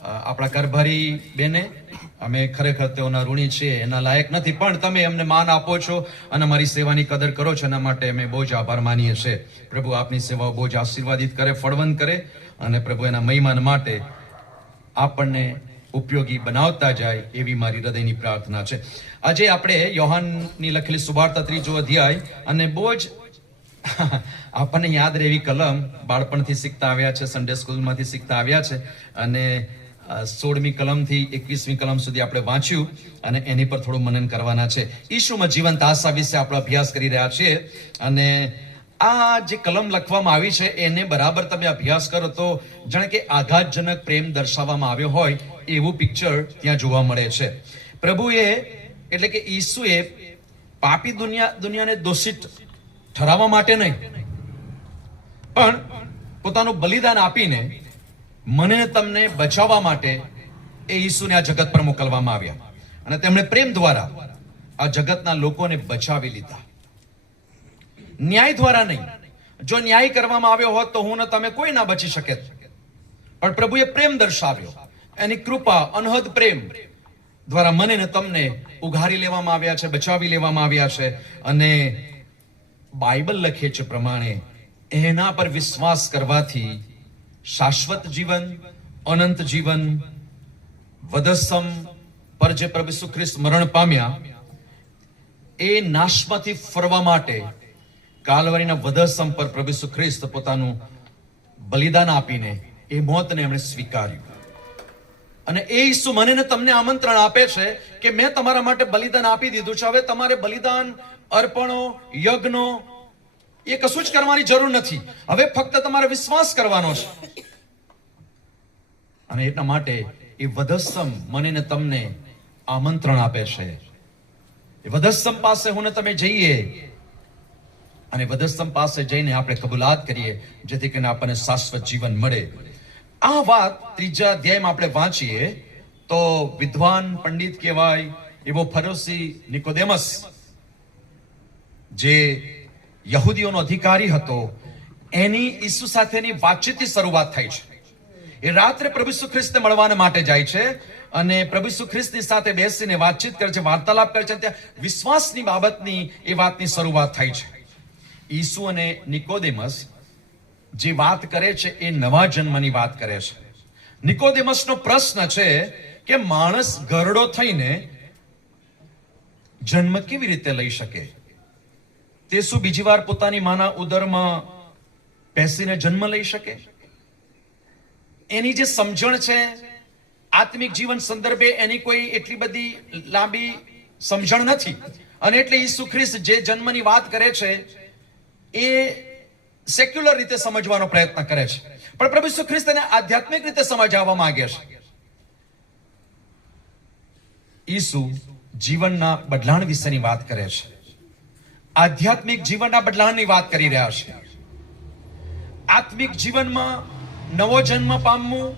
આપણા કરભારી બેને. અમે ખરેખર તેઓના ઋણી છીએ, એના લાયક નથી, પણ તમે અમને માન આપો છો અને અમારી સેવાની કદર કરો છો, એના માટે અમે બહુ જ આભાર માનીએ છીએ. પ્રભુ આપની સેવાઓ બહુ જ આશીર્વાદિત કરે, ફળવંત કરે અને પ્રભુ એના મહિમાન માટે આપણને ઉપયોગી બનાવતા જાય એવી મારી હૃદયની પ્રાર્થના છે. આજે આપણે યોહાનની લખેલી સુવાર્તા 3જો અધ્યાય અને બહુ જ આપણને યાદ રહેવી કલમ બાળપણથી શીખતા આવ્યા છે, સન્ડે સ્કૂલમાંથી શીખતા આવ્યા છે અને 16મી કલમથી 21મી કલમ સુધી આપણે વાંચ્યું અને એની પર થોડું મનન કરવાના છે. ઈસુમાં જીવંત આશા વિશે આપણે અભ્યાસ કરી રહ્યા છીએ અને આ જે કલમ લખવામાં આવી છે એને બરાબર તમે અભ્યાસ કરો તો જાણે કે આઘાતજનક પ્રેમ દર્શાવવામાં આવ્યો હોય એવું પિક્ચર ત્યાં જોવા મળે છે. પ્રભુએ એટલે કે ઈસુએ પાપી દુનિયાને દોષિત ઠરાવવા માટે નહીં, પણ પોતાનું બલિદાન આપીને મને તમને બચાવવા માટે એ ઈસુને આ જગત પર મોકલવામાં આવ્યા અને તેમણે પ્રેમ દ્વારા આ જગતના લોકોને બચાવી લીધા. ન્યાય દ્વારા નહીં. જો ન્યાય કરવામાં આવ્યો હોત તો હું ને તમે કોઈ ના બચી શકે, પણ પ્રભુએ પ્રેમ દર્શાવ્યો. એની કૃપા, અનહદ પ્રેમ દ્વારા મને ને તમને ઉઘારી લેવામાં આવ્યા છે, બચાવી લેવામાં આવ્યા છે. અને બાઇબલ લખે છે પ્રમાણે એના પર વિશ્વાસ કરવાથી શાશ્વત જીવન, અનંત જીવન, વધસ્તંભ પર જે પ્રભુ ઈસુ ખ્રિસ્ત મરણ પામ્યા એ નાશમાંથી ફરવા માટે કાલવરીના વધસ્તંભ પર પ્રભુ ઈસુ ખ્રિસ્ત પોતાનું બલિદાન આપીને એ મોતને એમણે સ્વીકાર્યું. અને એ ઈસુ મને ને તમને આમંત્રણ આપે છે કે મેં તમારા માટે બલિદાન આપી દીધું છે. હવે તમારે બલિદાન, અર્પણો, યજ્ઞો એ કશું જ કરવાની જરૂર નથી. હવે ફક્ત તમારે વિશ્વાસ કરવાનો છે. અને એટલા માટે એ વધસ્તંભ મને ને તમને આમંત્રણ આપે છે. એ વધસ્તંભ પાસે હું ને તમે જઈએ અને વધસ્તંભ પાસે જઈને આપણે કબૂલાત કરીએ, જેથી કરીને આપણને શાશ્વત જીવન મળે. આ વાત 3 અધ્યાયમાં આપણે વાંચીએ તો વિદ્વાન પંડિત કહેવાય એવો ફરોશી નિકોદેમસ, જે યહૂદીઓનો અધિકારી હતો, એની ઈસુ સાથેની વાતચીતથી શરૂઆત થાય છે. એ રાત્રે પ્રભુ ઈસુ ખ્રિસ્તને મળવા માટે જાય છે અને પ્રભુ ઈસુ ખ્રિસ્તની સાથે બેસીને વાતચીત કરે છે, વાર્તાલાપ કરે છે. ત્યાં વિશ્વાસની બાબતની એ વાતની શરૂઆત થાય છે. ઈસુ અને નિકોદેમસ જે વાત કરે છે એ નવા જન્મની વાત કરે છે. નિકોદેમસનો પ્રશ્ન છે કે માણસ ગરડો થઈને જન્મ કેવી રીતે લઈ શકે? તે શું બીજી વાર પોતાની માના ઉદરમાં બેસીને જન્મ લઈ શકે? એની જે સમજણ છે આત્મિક જીવન સંદર્ભે, એની કોઈ એટલી બધી લાંબી સમજણ નથી. અને એટલે ઈસુ ખ્રિસ્ત જે જન્મની વાત કરે છે એ સેક્યુલર રીતે સમજવાનો પ્રયત્ન કરે છે, પણ પ્રભુ ઈસુ ખ્રિસ્ત એને આધ્યાત્મિક રીતે સમજાવવા માંગે છે. ઈસુ જીવનના બદલાણ વિશેની વાત કરે છે, આધ્યાત્મિક જીવનના બદલાણની વાત કરી રહ્યા છે. આત્મિક જીવનમાં નવો જન્મ પામવું,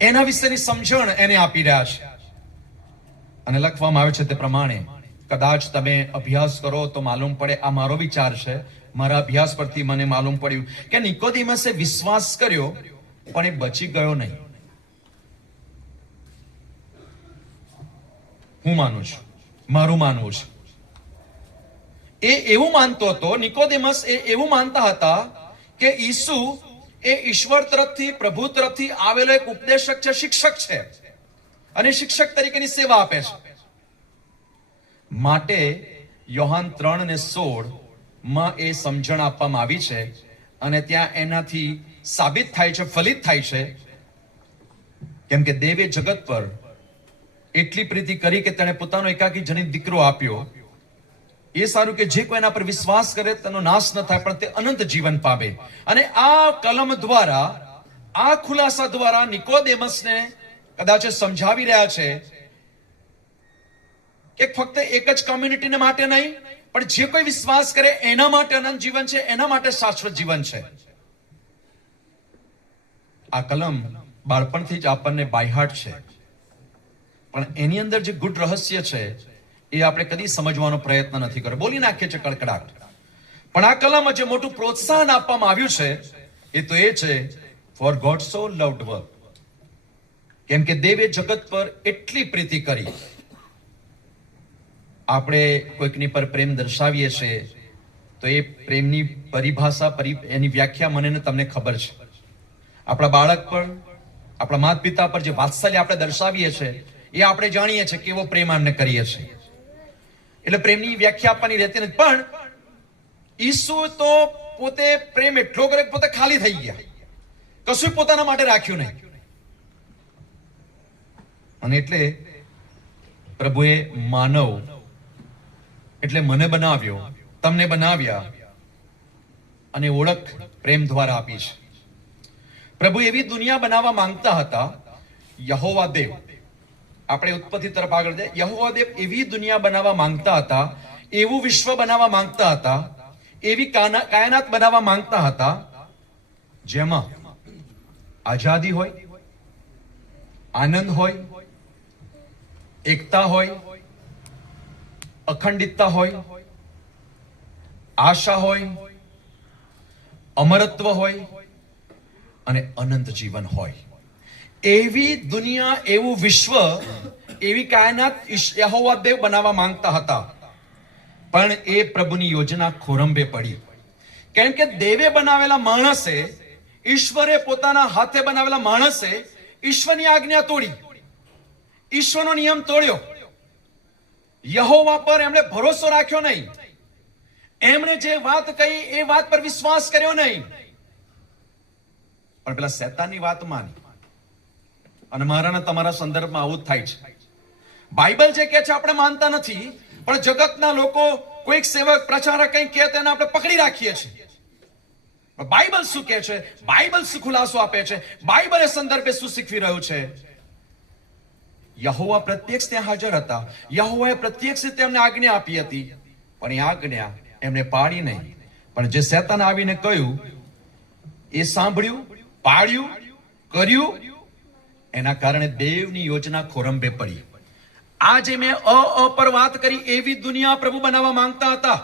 એના વિશેની સમજણ એને આપી રહ્યા છે. અને લખવામાં આવે છે તે પ્રમાણે કદાચ તમે અભ્યાસ કરો તો માલુમ પડે, આ મારો વિચાર છે, મારા અભ્યાસ પરથી મને માલુમ પડ્યું કે નિકોદેમસે વિશ્વાસ કર્યો પણ એ બચી ગયો નહીં. હું માનું છું, મારું માનવું છે. એ એવું માનતો હતો, નિકોદેમસ એ એવું માનતા હતા કે ઈસુ એ ઈશ્વર તરફથી, પ્રભુ તરફથી આવેલો એક ઉપદેશક છે, શિક્ષક છે, અને શિક્ષક તરીકેની સેવા આપે છે. માટે યોહાન 3:16 માં એ સમજણ આપવામાં આવી છે અને ત્યાં એનાથી સાબિત થાય છે, ફલિત થાય છે. કેમ કે દેવે જગત પર એટલી પ્રીતિ કરી કે તેણે પોતાનો એકાકી જનિત દીકરો આપ્યો. એ સારું કે જે કોઈ એના પર વિશ્વાસ કરે તેનો નાશ ન થાય પણ તે અનંત જીવન પામે. અને આ કલમ દ્વારા, આ ખુલાસા દ્વારા નિકોદેમસને કદાચ સમજાવી રહ્યા છે કે ફક્ત એક જ કોમ્યુનિટીને માટે નહીં, પણ જે કોઈ વિશ્વાસ કરે એના માટે અનંત જીવન છે, એના માટે શાશ્વત જીવન છે. આ કલમ બાળપણથી જ આપણને બાયહાટ છે, પણ એની અંદર જે ગુડ રહસ્ય છે એ આપણે કદી સમજવાનો પ્રયત્ન નથી કર્યો. બોલી નાખીએ છીએ કડકડાટ. પણ આ કલમમાં જે મોટું પ્રોત્સાહન આપવામાં આવ્યું છે એ તો એ છે, ફોર ગોડ સો લવ્ડ વર્લ્ડ. કેમ કે દેવે જગત પર એટલી પ્રીતિ કરી. આપણે કોઈકની પર પ્રેમ દર્શાવીએ છીએ તો એ પ્રેમની પરિભાષા, એની વ્યાખ્યા મને ને તમને ખબર છે. આપણા બાળક પર, આપણા માતા પિતા પર જે વાત્સલ્ય આપણે દર્શાવીએ છીએ એ આપણે જાણીએ છીએ કેવો પ્રેમ એમને કરીએ છીએ. એટલે પ્રેમની વ્યાખ્યા આપવાની રહેતી નથી. પણ ઈસુ તો પોતે પ્રેમ એટલો કરે પોતે ખાલી થઈ ગયા, કશું પોતાના માટે રાખ્યું નહીં. અને એટલે પ્રભુએ માનવ એટલે મને બનાવ્યો, તમને બનાવ્યા અને ઓળખ પ્રેમ દ્વારા આપી છે. પ્રભુ એવી દુનિયા બનાવવા માંગતા હતા, યહોવા દેવ, આપણે ઉત્પત્તિ તરફ આગળ જાય, યહોવા દેવ એવી દુનિયા બનાવવા માંગતા હતા, એવું વિશ્વ બનાવવા માંગતા હતા, એવી કાયનાત બનાવવા માંગતા હતા જેમાં આઝાદી હોય, આનંદ હોય, એકતા હોય, અખંડિતતા હોય, આશા હોય, અમરત્વ હોય અને અનંત જીવન હોય. એવી દુનિયા, એવું વિશ્વ, એવી કાયનાત યહોવા દેવ બનાવવા માંગતા હતા. પણ એ પ્રભુની યોજના ખોરંભે પડી. કેમ કે દેવે બનાવેલા માણસે, ઈશ્વરે પોતાના હાથે બનાવેલા માણસે ઈશ્વરની આજ્ઞા તોડી, ઈશ્વરનો નિયમ તોડ્યો. યહોવા પર એમણે ભરોસો રાખ્યો નહીં. એમણે જે વાત કહી એ વાત પર વિશ્વાસ કર્યો નહીં, પણ પેલા શેતાનની વાત માની. અને મારા તમારા સંદર્ભમાં આવું જ થાય છે. બાઇબલ જે કહે છે આપણે માનતા નથી, પણ જગતના લોકો, કોઈક સેવક, પ્રચારક કંઈક કહે તેને આપણે પકડી રાખીએ છીએ. બાઇબલ શું કહે છે, બાઇબલ શું ખુલાસો આપે છે, બાઇબલ એ સંદર્ભે શું શીખવી રહ્યું છે, યહોવા પ્રત્યક્ષ ત્યાં હાજર હતા. યહોવાએ પ્રત્યક્ષ તેમને આજ્ઞા આપી હતી, પણ એ આજ્ઞા એમને પાડી નહીં. પણ જે શેતાન આવીને કહ્યું એ સાંભળ્યું, પાડ્યું, કર્યું, એના કારણે દેવની યોજના ખોરંભે પડી. આજે મેં પર વાત કરી, એવી દુનિયા પ્રભુ બનાવવા માંગતા હતા.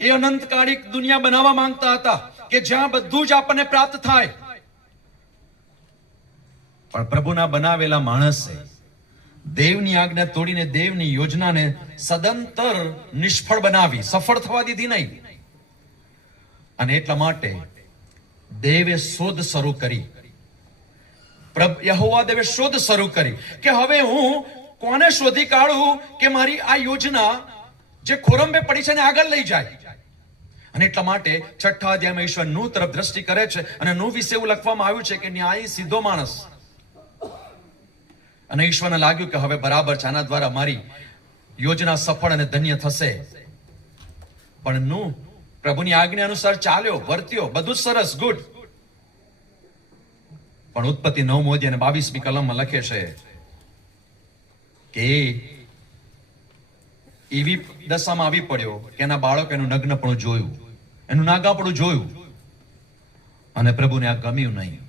એ અનંતકાળિક દુનિયા બનાવવા માંગતા હતા કે જ્યાં બધું જ આપણને પ્રાપ્ત થાય. પણ પ્રભુના બનાવેલા માણસે દેવની આજ્ઞા તોડીને દેવની યોજનાને સદંતર નિષ્ફળ બનાવી, સફળ થવા દીધી નહીં. અને એટલા માટે દેવે શોધ શરૂ કરી. યહોવા દેવે શોધ શરૂ કરી કે હવે હું કોને શોધી કાઢું કે મારી આ યોજના જે ખોરંભે પડી છે ને આગળ લઈ જાય. અને એટલા માટે 6થા અધ્યાયમાં ઈશ્વર નૂહ તરફ દ્રષ્ટિ કરે છે અને નૂહ વિશે એવું લખવામાં આવ્યું છે કે ન્યાયી સીધો માણસ. અને ઈશ્વરને લાગ્યું કે હવે બરાબર છે, આના દ્વારા મારી યોજના સફળ અને ધન્ય થશે. પણ નૂહ પ્રભુની આજ્ઞા અનુસાર ચાલ્યો, વર્ત્યો, બધું સરસ, ગુડ. પણ ઉત્પત્તિ 9મો અધ્યાય અને 22મી કલમમાં લખે છે કે એવી દશામાં આવી પડ્યો કે એના બાળક એનું નગ્નપણું જોયું, એનું નાગાપણું જોયું, અને પ્રભુને આ ગમ્યું નહીં.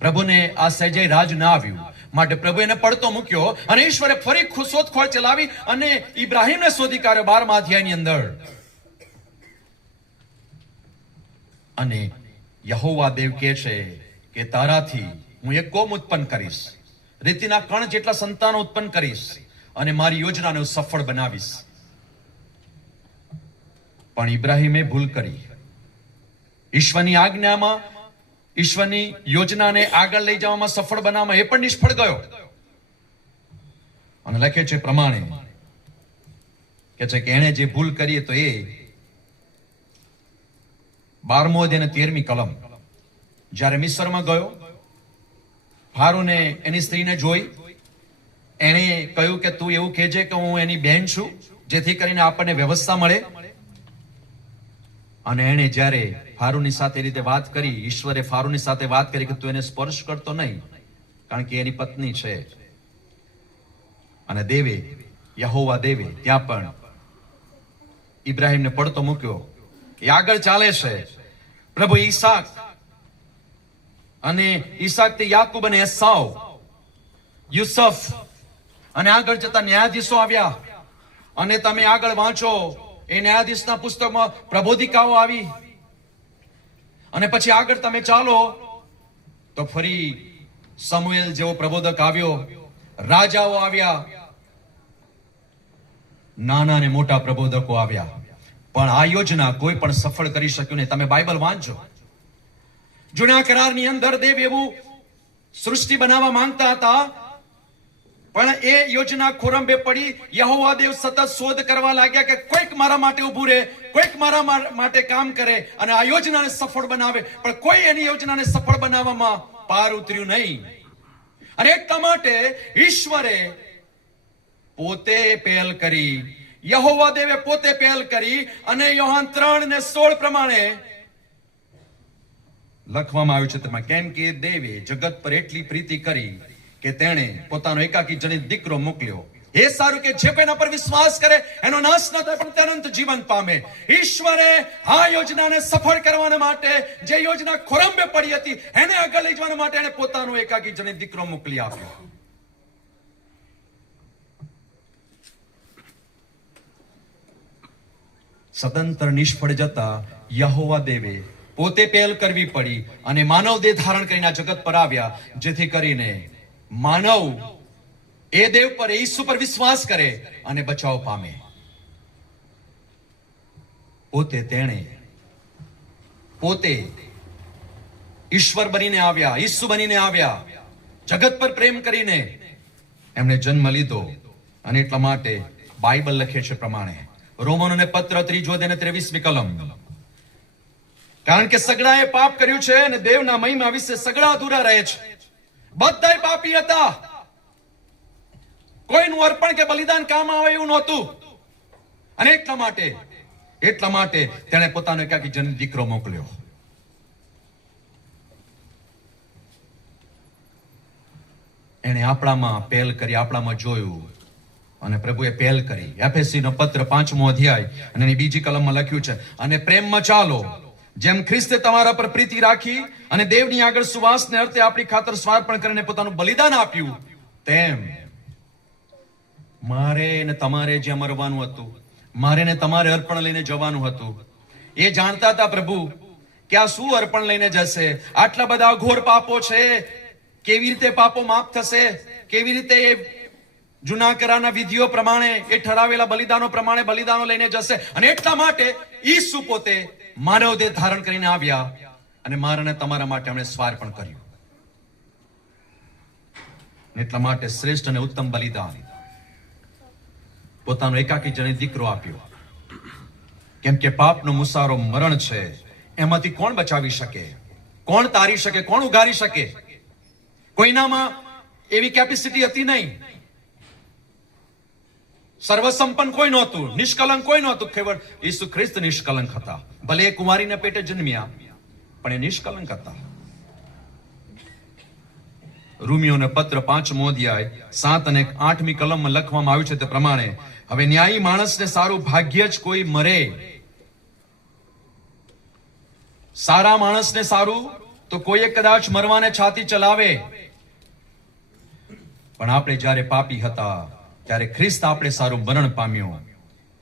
પ્રભુને આ સહેજે રાજ ના આવ્યું. માટે પ્રભુ એને પડતો મૂક્યો અને ઈશ્વરે ફરી શોધખોળ ચલાવી અને ઇબ્રાહીમને શોધી કાઢ્યો 12મા અધ્યાયની અંદર. અને યહોવા દેવ કહે છે કે તારાથી હું એક કોમ ઉત્પન્ન કરીશ, રીતિના કણ જેટલા સંતાનો ઉત્પન્ન કરીશ અને મારી યોજનાને હું સફળ બનાવીશ. પણ ઇબ્રાહીમે ભૂલ કરી. ઈશ્વરની આજ્ઞામાં, ઈશ્વરની યોજનાને આગળ લઈ જવામાં, સફળ બનાવવામાં એ પણ નિષ્ફળ ગયો. અને લખે છે પ્રમાણે કે છે કે એણે જે ભૂલ કરી તો એ 12મો અધ્યાય અને 13મી કલમ, જ્યારે મિસ્રમાં ગયો, ફારૂને એની સ્ત્રીને જોઈ, એણે કહ્યું કે તું એવું કહેજે કે હું એની બહેન છું, જેથી કરીને આપણને વ્યવસ્થા મળે. અને એણે જ્યારે ફારૂની સાથે રીતે વાત કરી, ઈશ્વરે ફારૂની સાથે વાત કરી કે તું એને સ્પર્શ કરતો નહીં, કારણ કે એની પત્ની છે. અને દેવે, યહોવા દેવે ત્યાં પણ ઇબ્રાહીમને પડતો મૂક્યો. એ આગળ ચાલે છે. પ્રભુ ઈસાક અને ઈસાકથી યાકૂબ અને એસાવ, યુસુફ, અને આગળ જતા ન્યાયાધીશો આવ્યા. અને તમે આગળ વાંચો એ ન્યાયાધીશના પુસ્તકમાં પ્રબોધિકાઓ આવી. અને પછી આગળ તમે ચાલો તો ફરી સમુએલ જેવો પ્રબોધક આવ્યો, રાજાઓ આવ્યા, નાના અને મોટા પ્રબોધકો આવ્યા. પણ આ યોજના કોઈ પણ સફળ કરી શક્યું નહીં. તમે બાઇબલ વાંચો. જૂના કરારની અંદર દેવ એવું સૃષ્ટિ બનાવવા માંગતા હતા, પણ એ યોજના ખોરંભે પડી. યહોવા દેવ સતત શોધ કરવા લાગ્યા કે કોઈક મારા માટે ઊભું રહે, કોઈક મારા માટે કામ કરે અને આ યોજનાને સફળ બનાવે. પણ કોઈ એની યોજનાને સફળ બનાવવામાં પાર ઉતર્યું નહીં. અને એટલા માટે ઈશ્વરે પોતે પહેલ કરી, યહોવા દેવે પોતે પહેલ કરી. અને યોહાન 3:16 પ્રમાણે લખવામાં આવ્યું છે તેમાં, કેમ કે દેવે જગત પર એટલી પ્રીતિ કરી કે તેણે પોતાનો એકાકી જનિત દીકરો મોકલ્યો. એ સારું કે જે કોઈના પર વિશ્વાસ કરે એનો નાશ ન થાય પણ તે અનંત જીવન પામે. ઈશ્વરે આ યોજનાને સફળ કરવા માટે, જે યોજના ખોરંભે પડી હતી એને આગળ લઈ જવા માટે એને પોતાનો એકાકી જનિત દીકરો મોકલી આપ્યો. સદંતર નિષ્ફળ જતા યહોવા દેવે પોતે પહેલ કરવી પડી અને માનવ દેહ ધારણ કરીને આ જગત પર આવ્યા, જેથી કરીને માનવ એ દેવ પર, ઈસુ પર વિશ્વાસ કરે અને બચાવ પામે. પોતે ઈશ્વર બનીને આવ્યા, ઈસુ બનીને આવ્યા, જગત પર પ્રેમ કરીને એમણે જન્મ લીધો. અને એટલા માટે બાઇબલ લખે છે પ્રમાણે, રોમનોને પત્ર 3:23મી કલમ, કારણ કે સગડાએ પાપ કર્યું છે અને દેવના મહિમા વિશે સગડા અધૂરા રહે છે. બધાય પાપી હતા, કોઈનું અર્પણ કે બલિદાન કામ આવે એવું નહોતું. અને એટલા માટે તેણે પોતાનો એકાકી જનિત દીકરો મોકલ્યો. એણે આપણામાં પહેલ કરી, આપણામાં જોયું અને પ્રભુએ પહેલ કરી. એફએસસીનો પત્ર 5મો અધ્યાય અને એની બીજી કલમમાં લખ્યું છે, અને પ્રેમમાં ચાલો, જેમ ખ્રિસ્તે તમારા પર પ્રીતિ રાખી અને દેવની આગળ સુવાસને અર્થે આપણી ખાતર સ્વાર્પણ કરીને પોતાનું બલિદાન આપ્યું, તેમ મારે ને તમારે જ્યાં મરવાનું હતું, મારે ને તમારે અર્પણ લઈને જવાનું હતું. એ જાણતા હતા પ્રભુ કે આ શું અર્પણ લઈને જશે, આટલા બધા ઘોર પાપો છે, કેવી રીતે પાપો માફ થશે, કેવી રીતે એ જૂના કરારના વિધિઓ પ્રમાણે, એ ઠરાવેલા બલિદાનો પ્રમાણે બલિદાનો લઈને જશે. અને એટલા માટે ઈસુ પોતે માનવ દેહ ધારણ કરીને આવ્યા અને મારા ને તમારા માટે એમણે સ્વાર્પણ કર્યું. એટલા માટે શ્રેષ્ઠ અને ઉત્તમ બલિદાન પોતાનો એકાકી જણી દીકરો આપ્યો. કેમ કે પાપનો મુસારો મરણ છે. એમાંથી કોણ બચાવી શકે, કોણ તારી શકે, કોણ ઉગારી શકે? કોઈનામાં એવી કેપેસિટી હતી નહીં. સર્વસંપન્ન કોઈ નહોતું, નિષ્કલંક કોઈ નહોતું. કેવળ ઈસુ ખ્રિસ્ત નિષ્કલંક હતા. ભલે એ કુંવારીના પેટે જન્મ્યા, પણ એ નિષ્કલંક હતા. રોમિયોનો પત્ર 5મો અધ્યાય 7 અને 8મી કલમમાં લખવામાં આવ્યું છે તે પ્રમાણે, હવે ન્યાયી માણસને સારું ભાગ્ય જ કોઈ મરે. સારા માણસને સારું તો કોઈએ કદાચ મરવાને છાતી ચલાવે, પણ આપણે જ્યારે પાપી હતા ત્યારે ખ્રિસ્ત આપણે સારું મરણ પામ્યું.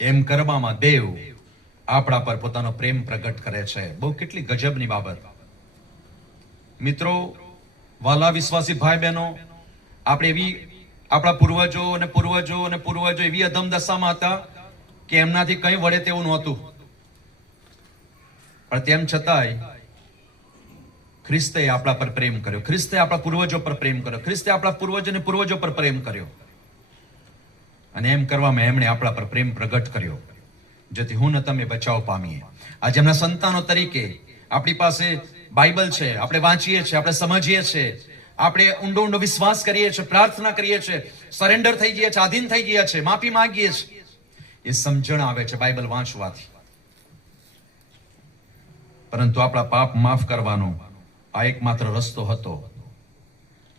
એમ કરવામાં દેવ આપણા પર પોતાનો પ્રેમ પ્રગટ કરે છે. બહુ કેટલી ગજબની બાબત. મિત્રો, વાલા વિશ્વાસી ભાઈ બહેનો, આપણે એવી આપણા પૂર્વજો અને પૂર્વજો અને પૂર્વજો એવી અધમ દશામાં હતા કે એમનાથી કંઈ વળે તેવું નહોતું. પણ તેમ છતાંય ખ્રિસ્તે આપણા પર પ્રેમ કર્યો, ખ્રિસ્તે આપણા પૂર્વજો પર પ્રેમ કર્યો, ખ્રિસ્તે આપણા પૂર્વજોને પૂર્વજો પર પ્રેમ કર્યો. અને એમ કરવામાં એમણે આપણા પર પ્રેમ પ્રગટ કર્યો જેથી હું ને તમે બચાવ પામીએ. આજે એમના સંતાનો તરીકે આપણી પાસે બાઇબલ છે, આપણે વાંચીએ છીએ, આપણે સમજીએ છીએ, આપણે ઊંડો ઊંડો વિશ્વાસ કરીએ છીએ, પ્રાર્થના કરીએ છીએ, સરેન્ડર થઈ ગયા છે, આધીન થઈ ગયા છે, માફી માંગીએ છીએ. એ સમજણ આવે છે બાઇબલ વાંચવાથી. પરંતુ આપણા પાપ માફ કરવાનો આ એકમાત્ર રસ્તો હતો.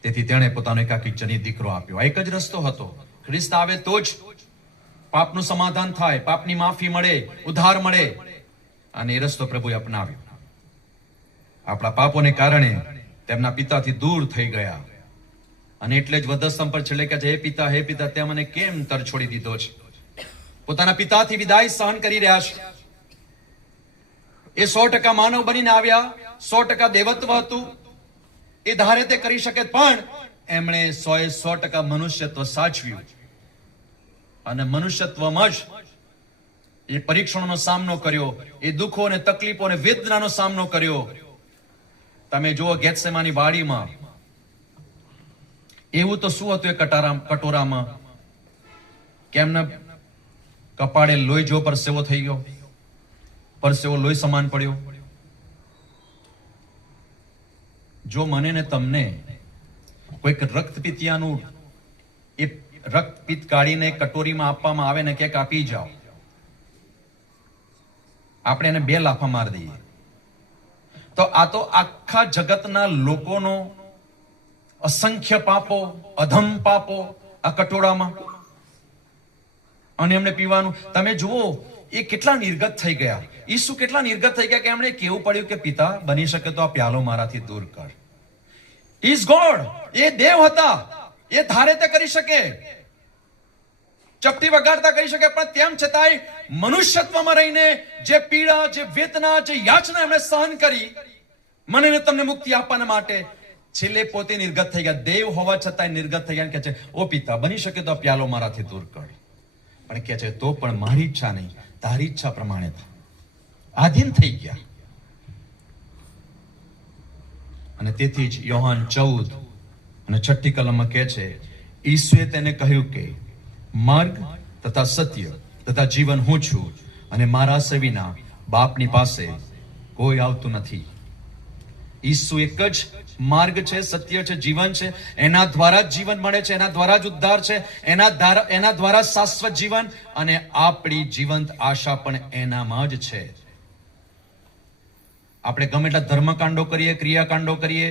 તેથી તેણે પોતાનો એકાકી જની દીકરો આપ્યો. આ એક જ રસ્તો હતો. ખ્રિસ્ત આવે તો જ પાપનું સમાધાન થાય, પાપની માફી મળે, ઉદ્ધાર મળે. અને એ રસ્તો પ્રભુએ અપનાવ્યો. આપણા પાપોને કારણે તેમના પિતાથી દૂર થઈ ગયા અને એટલે જ વધસ્તંભ પર છેલ્લે કહે છે, હે પિતા તે મને કેમ તર છોડી દીધો છે. પોતાના પિતાથી વિદાય સહન કરી રહ્યા છે. એ 100% માનવ બનીને આવ્યા, 100% દેવત્વ હતું, એ ધારે તે કરી શકે, પણ એમણે 100% મનુષ્યત્વ સાચવ્યું અને મનુષ્યત્વમાં જ એ પરીક્ષણોનો સામનો કર્યો, એ દુઃખો અને તકલીફો અને વેદનાનો સામનો કર્યો. તમે જુઓ ગેત્સેમાની વાડીમાં એવું તો શું હતું એ કટોરામાં કે એમના કપાળે લોહી જો પરસેવો થઈ ગયો, પરસેવો લોહી સમાન પડ્યો. જો મને ને તમને કોઈક રક્તપિતિયાનું એ રક્તપિત્ત કાઢીને કટોરીમાં આપવામાં આવે ને ક્યાંક આપી જાઓ, આપણે એને 2 લાફા મારી દઈએ. તો આ તો આખા જગતના લોકોનો અસંખ્ય પાપો, અધમ પાપો આ કટોરામાં, અને એમને પીવાનું. તમે જુઓ એ કેટલા નિર્ગત થઈ ગયા. ઈસુ કેટલા નિર્ગત થઈ ગયા કે એમણે કેવું પડ્યું કે પિતા, બની શકે તો આ પ્યાલો મારાથી દૂર કર. Is God. એ દેવ હતા, એ ધારે તે કરી શકે, ચપટી વગાડતા કરી શકે, પણ તેમ છતાંય મનુષ્યત્વમાં રહીને જે પીડા, જે વેદના, જે યાચના એમણે સહન કરી મને ને તમને મુક્તિ આપવાના માટે, છેલ્લે પોતે નિર્ગત થઈ ગયા. દેવ હોવા છતાંય નિર્ગત થઈ ગયા. કે છે, ઓ પિતા, બની શકે તો આ પ્યાલો મારાથી દૂર કર. પણ કે છે, તો પણ મારી ઈચ્છા નહીં, તારી ઈચ્છા પ્રમાણે આધીન થઈ ગયા. અને તેથી જ યોહાન 14 અને 6ઠી કલમમાં કહે છે, ઈસુએ તેને કહ્યું કે માર્ગ તથા સત્ય તથા જીવન હું છું, અને મારા સિવાય બાપની પાસે કોઈ આવતું નથી. ઈસુ એક જ માર્ગ છે, સત્ય છે, જીવન છે. એના દ્વારા જ જીવન મળે છે, એના દ્વારા જ ઉદ્ધાર છે, એના દ્વારા શાશ્વત જીવન, અને આપણી જીવંત આશા પણ એનામાં જ છે. આપણે ગમે એટલા ધર્મકાંડો કરીએ, ક્રિયાકાંડો કરીએ,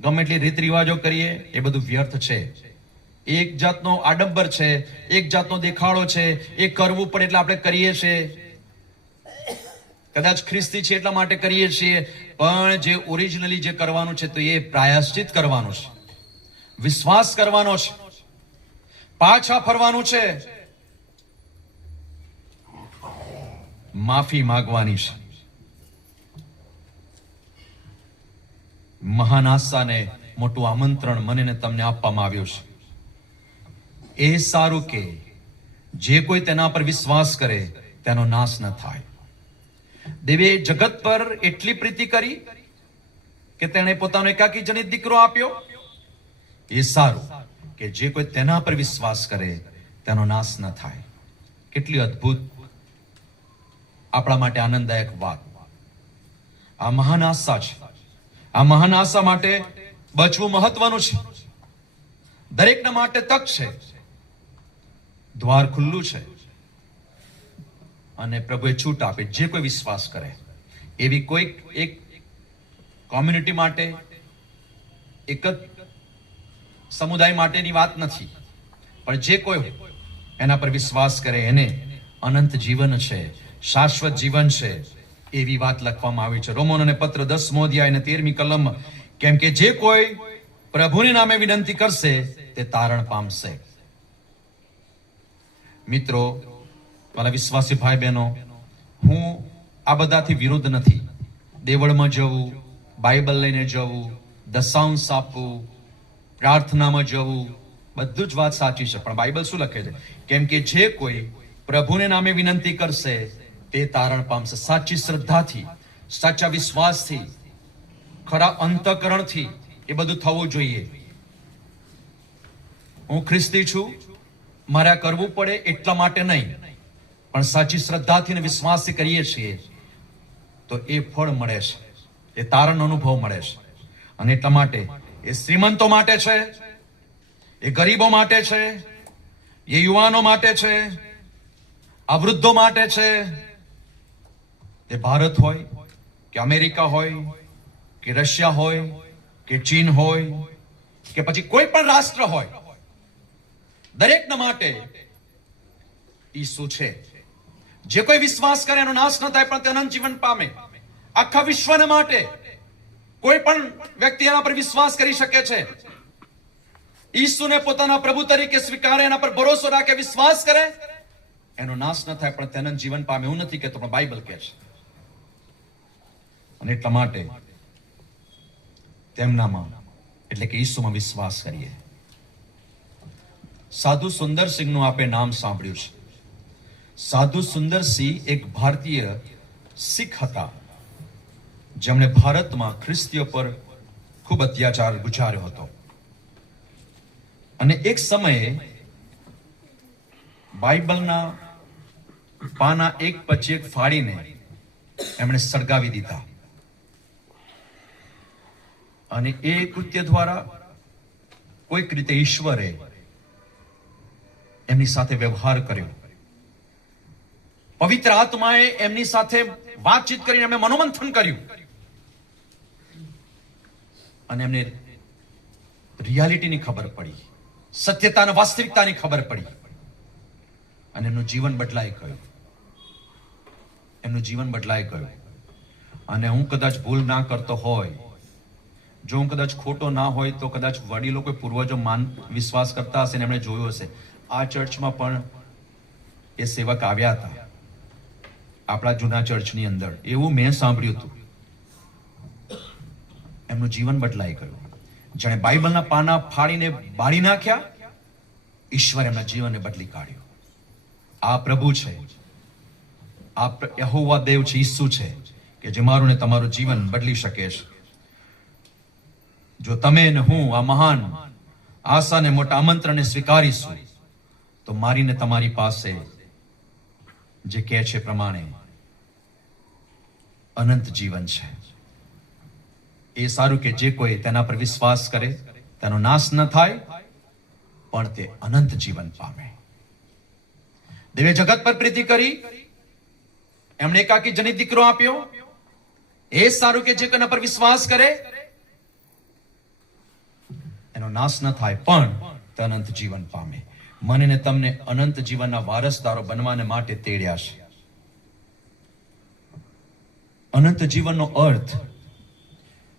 ગમે એટલી રીત રિવાજો કરીએ એ બધું વ્યર્થ છે. એક જાતનો આડંબર છે, એક જાતનો દેખાડો છે. એ કરવું પડે એટલે આપણે કરીએ છીએ. કદાચ ખ્રિસ્તી છે એટલા માટે કરીએ છીએ, પણ જે ઓરિજિનલી જે કરવાનું છે તો એ પ્રાયશ્ચિત કરવાનું છે, વિશ્વાસ કરવાનો છે, પાછા ફરવાનું છે, માફી માંગવાની છે. મહાન આશાને મોટું આમંત્રણ મને ને તમને આપવામાં આવ્યું છે. એ સારું કે જે કોઈ તેના પર વિશ્વાસ કરે તેનો નાશ ન થાય. દેવે જગત પર એટલી પ્રીતિ કરી કે તેણે પોતાનો એકાકી જનિત દીકરો આપ્યો. એ સારું કે જે કોઈ તેના પર વિશ્વાસ કરે તેનો નાશ ન થાય. કેટલી અદ્ભુત, આપણા માટે આનંદદાયક વાત. આ મહાન આશા છે. આ મહાન આશા માટે બચવું મહત્વનું છે. દરેકના માટે તક છે, દ્વાર ખુલ્લું છે, અને પ્રભુએ છૂટ આપે. જે કોઈ વિશ્વાસ કરે, એવી કોઈ એક કોમ્યુનિટી માટે, એક જ સમુદાય માટેની વાત નથી, પણ જે કોઈ એના પર વિશ્વાસ કરે એને અનંત જીવન છે, શાશ્વત જીવન છે, એવી વાત લખવામાં આવી છે. રોમનોને પત્ર 10મો અધ્યાય અને 13મી કલમ, કેમ કે જે કોઈ પ્રભુની નામે વિનંતી કરશે તે તારણ પામશે. મિત્રો, મારા વિશ્વાસી ભાઈ બહેનો, હું આ બધાથી વિરુદ્ધ નથી. દેવળમાં જવું, બાઇબલ લઈને જવું, દશાંશ આપવું, પ્રાર્થનામાં જવું, બધું જ વાત સાચી છે, પણ બાઇબલ શું લખે છે? કેમ કે જે કોઈ પ્રભુને નામે વિનંતી કરશે તે તારણ પામશે. સાચી શ્રદ્ધાથી, સાચા વિશ્વાસથી, ખરા અંતઃકરણથી એ બધું થવું જોઈએ. હું ખ્રિસ્તી છું, મારે આ કરવું પડે એટલા માટે નહીં, પણ સાચી શ્રદ્ધાથી અને વિશ્વાસથી કરીએ છીએ તો એ ફળ મળે છે, એ તારણ અનુભવ મળે છે. અને એટલા માટે એ શ્રીમંતો માટે છે, એ ગરીબો માટે છે, એ યુવાનો માટે છે, આ વૃદ્ધો માટે છે. એ ભારત હોય કે અમેરિકા હોય કે રશિયા હોય કે ચીન હોય કે પછી કોઈ પણ રાષ્ટ્ર હોય, દરેકના માટે ઈસુ છે. જે કોઈ વિશ્વાસ કરે એનો નાશ ન થાય પણ તે અનંત જીવન પામે. આખા વિશ્વને માટે કોઈ પણ વ્યક્તિ એના પર વિશ્વાસ કરી શકે છે. ઈસુને પોતાના પ્રભુ તરીકે સ્વીકારે, એના પર ભરોસો રાખે, વિશ્વાસ કરે, એનો નાશ ન થાય પણ તે અનંત જીવન પામે. હું નથી કહેતો, પણ બાઇબલ કહે છે. અને એટલા માટે તેમનામાં, એટલે કે ઈસુમાં વિશ્વાસ કરીએ. સાધુ સુંદરસિંહનું આપણે નામ સાંભળ્યું છે. સાધુ સુંદરસિંહ એક ભારતીય શીખ હતા, જેમણે ભારતમાં ખ્રિસ્તીઓ પર ખૂબ અત્યાચાર ગુજાર્યો હતો. અને એક સમયે બાઇબલના પાના એક પછી એક ફાડીને એમણે સળગાવી દીધા. અને એ કૃત્ય દ્વારા કોઈક રીતે ઈશ્વરે એમની સાથે વ્યવહાર કર્યો. પવિત્ર આત્માએ એમની સાથે વાતચીત કરીને એમને મનોમંથન કર્યું અને એમને રિયાલિટીની ખબર પડી, સત્યતાના વાસ્તવિકતાની ખબર પડી, અને એમનું જીવન બદલાઈ ગયું. એમનું જીવન બદલાઈ ગયું. અને હું કદાચ ભૂલ ના કરતો હોય, જો હું કદાચ ખોટો ના હોય, તો કદાચ વડીલો કોઈ પૂર્વજો વિશ્વાસ કરતા હશે ને એમણે જોયું હશે. આ ચર્ચમાં પણ એ સેવક આવ્યા હતા, આપણા જૂના ચર્ચની અંદર. એવું મેં સાંભળ્યું હતું. એમનું જીવન બદલાઈ ગયું. જેણે બાઇબલના પાના ફાડીને બાળી નાખ્યા, ઈશ્વર એમના જીવનને બદલી કાઢ્યું. આ પ્રભુ છે, આ યહોવા દેવ છે, ઈસુ છે, કે જે મારું ને તમારું જીવન બદલી શકે છે. જો તમે ને હું આ મહાન આશાને, મોટા આમંત્રણને સ્વીકારીશું, તો મારીને તમારી પાસે જે કહે છે પ્રમાણે અનંત જીવન છે. એ સારું કે જે કોઈ તેના પર વિશ્વાસ કરે તેનો નાશ ન થાય પણ તે અનંત જીવન પામે. દેવે જગત પર પ્રીતિ કરી, એમણે એકાકી જનિત દીકરો આપ્યો. એ સારું કે જે કોઈના પર વિશ્વાસ કરે તેનો નાશ ન થાય, પણ તે અનંત જીવન પામે. મને ને તમને અનંત જીવનના વારસદારો બનવાને માટે તેડ્યા છે. અનંત જીવનનો અર્થ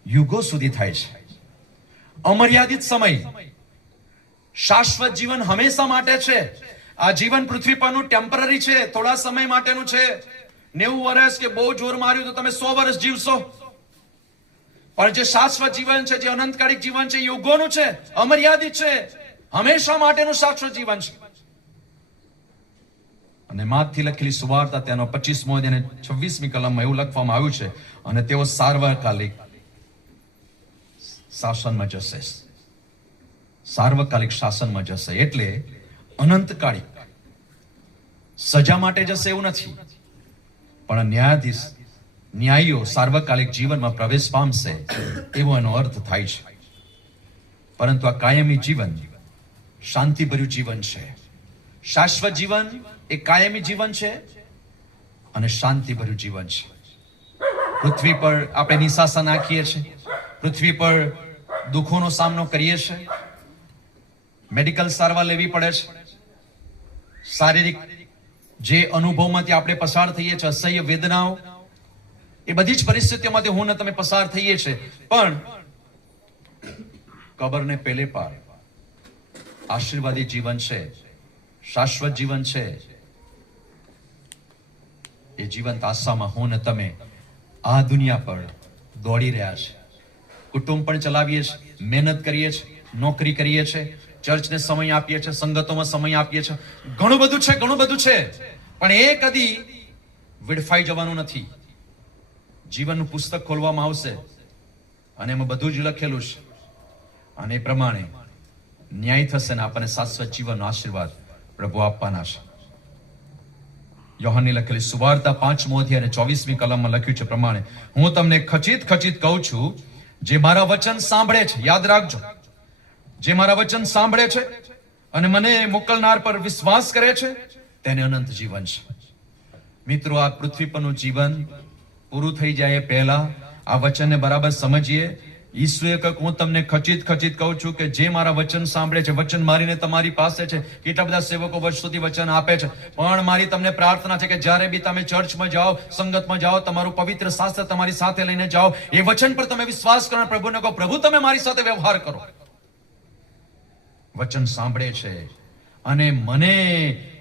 યુગો સુધી થાય છે. અમર્યાદિત સમય, શાશ્વત જીવન હંમેશા માટે છે. આ જીવન પૃથ્વી પરનું ટેમ્પરરી છે, થોડા સમય માટેનું છે. 90 વર્ષ કે બહુ જોર માર્યું તો તમે 100 વર્ષ જીવશો, પણ જે શાશ્વત જીવન છે, જે અનંતકાલિક જીવન છે, યુગોનું છે, અમર્યાદિત છે, હંમેશા માટેનું શાશ્વત જીવન છે. અને માથથી લખેલી સુવાર્તા તેનો 25મો અધ્યાય અને 26મી કલમમાં એવું લખવામાં આવ્યું છે, અને તેઓ સાર્વકાલિક શાસનમાં જશે. સાર્વકાલિક શાસનમાં જશે એટલે અનંતકાલિક સજા માટે જશે એવું નથી, પણ ન્યાયીઓ સાર્વકાલિક જીવનમાં પ્રવેશ પામશે એવો એનો અર્થ થાય છે. પરંતુ આ કાયમી જીવન શાંતિભર્યું જીવન છે. શાશ્વત જીવન એ કાયમી જીવન છે અને શાંતિભર્યું જીવન છે. પૃથ્વી પર આપણે નિશાસા નાખીએ છીએ, પૃથ્વી પર દુઃખોનો સામનો કરીએ છીએ, મેડિકલ સારવાર લેવી પડે છે, શારીરિક જે અનુભવમાંથી આપણે પસાર થઈએ છીએ, અસહ્ય વેદનાઓ, એ બધી જ પરિસ્થિતિઓમાંથી હું ને તમે પસાર થઈએ છીએ. પણ કબરને પેલે પાર આશીર્વાદી જીવન છે, શાશ્વત જીવન છે. એ જીવંત આશામાં હું ને તમે આ દુનિયા પર દોડી રહ્યા છે. કુટુંબ પણ ચલાવીએ છીએ, મહેનત કરીએ છીએ, નોકરી કરીએ છીએ, ચર્ચને સમય આપીએ છીએ, સંગતોમાં સમય આપીએ છીએ. ઘણું બધું છે, ઘણું બધું છે, પણ એ કદી વિડફાઈ જવાનું નથી. જીવનનું પુસ્તક ખોલવામાં આવશે અને એમાં બધું જ લખેલું છે, અને એ પ્રમાણે ન્યાય થશે ને આપણને શાશ્વત જીવનનો આશીર્વાદ પ્રભુ આપવાના છે. યોહાનની લખેલી સુવાર્તા 5મો અધ્યાય અને 24મી કલમમાં લખ્યું છે પ્રમાણે, હું તમને ખચિત કહું છું, જે મારા વચન સાંભળે છે, યાદ રાખજો, જે મારા વચન સાંભળે છે અને મને મોકલનાર પર વિશ્વાસ કરે છે તેને અનંત જીવન છે. મિત્રો, આ પૃથ્વી પરનું જીવન પૂરું થઈ જાય પહેલા આ વચનને બરાબર સમજીએ. ઈસુએ કહ્યું, હું તમને ખચિત કહું છું કે જે મારા વચન સાંભળે છે, વચન મારીને તમારી પાસે છે. કેટલા બધા સેવકો વર્ષોથી વચન આપે છે, પણ મારી તમને પ્રાર્થના છે કે જ્યારે બી તમે ચર્ચમાં જાઓ, સંગતમાં જાઓ, તમારું પવિત્ર શાસ્ત્ર તમારી સાથે લઈને જાઓ, એ વચન પર તમે વિશ્વાસ કરો, પ્રભુને કહો, પ્રભુ તમે મારી સાથે વ્યવહાર કરો. વચન સાંભળે છે અને મને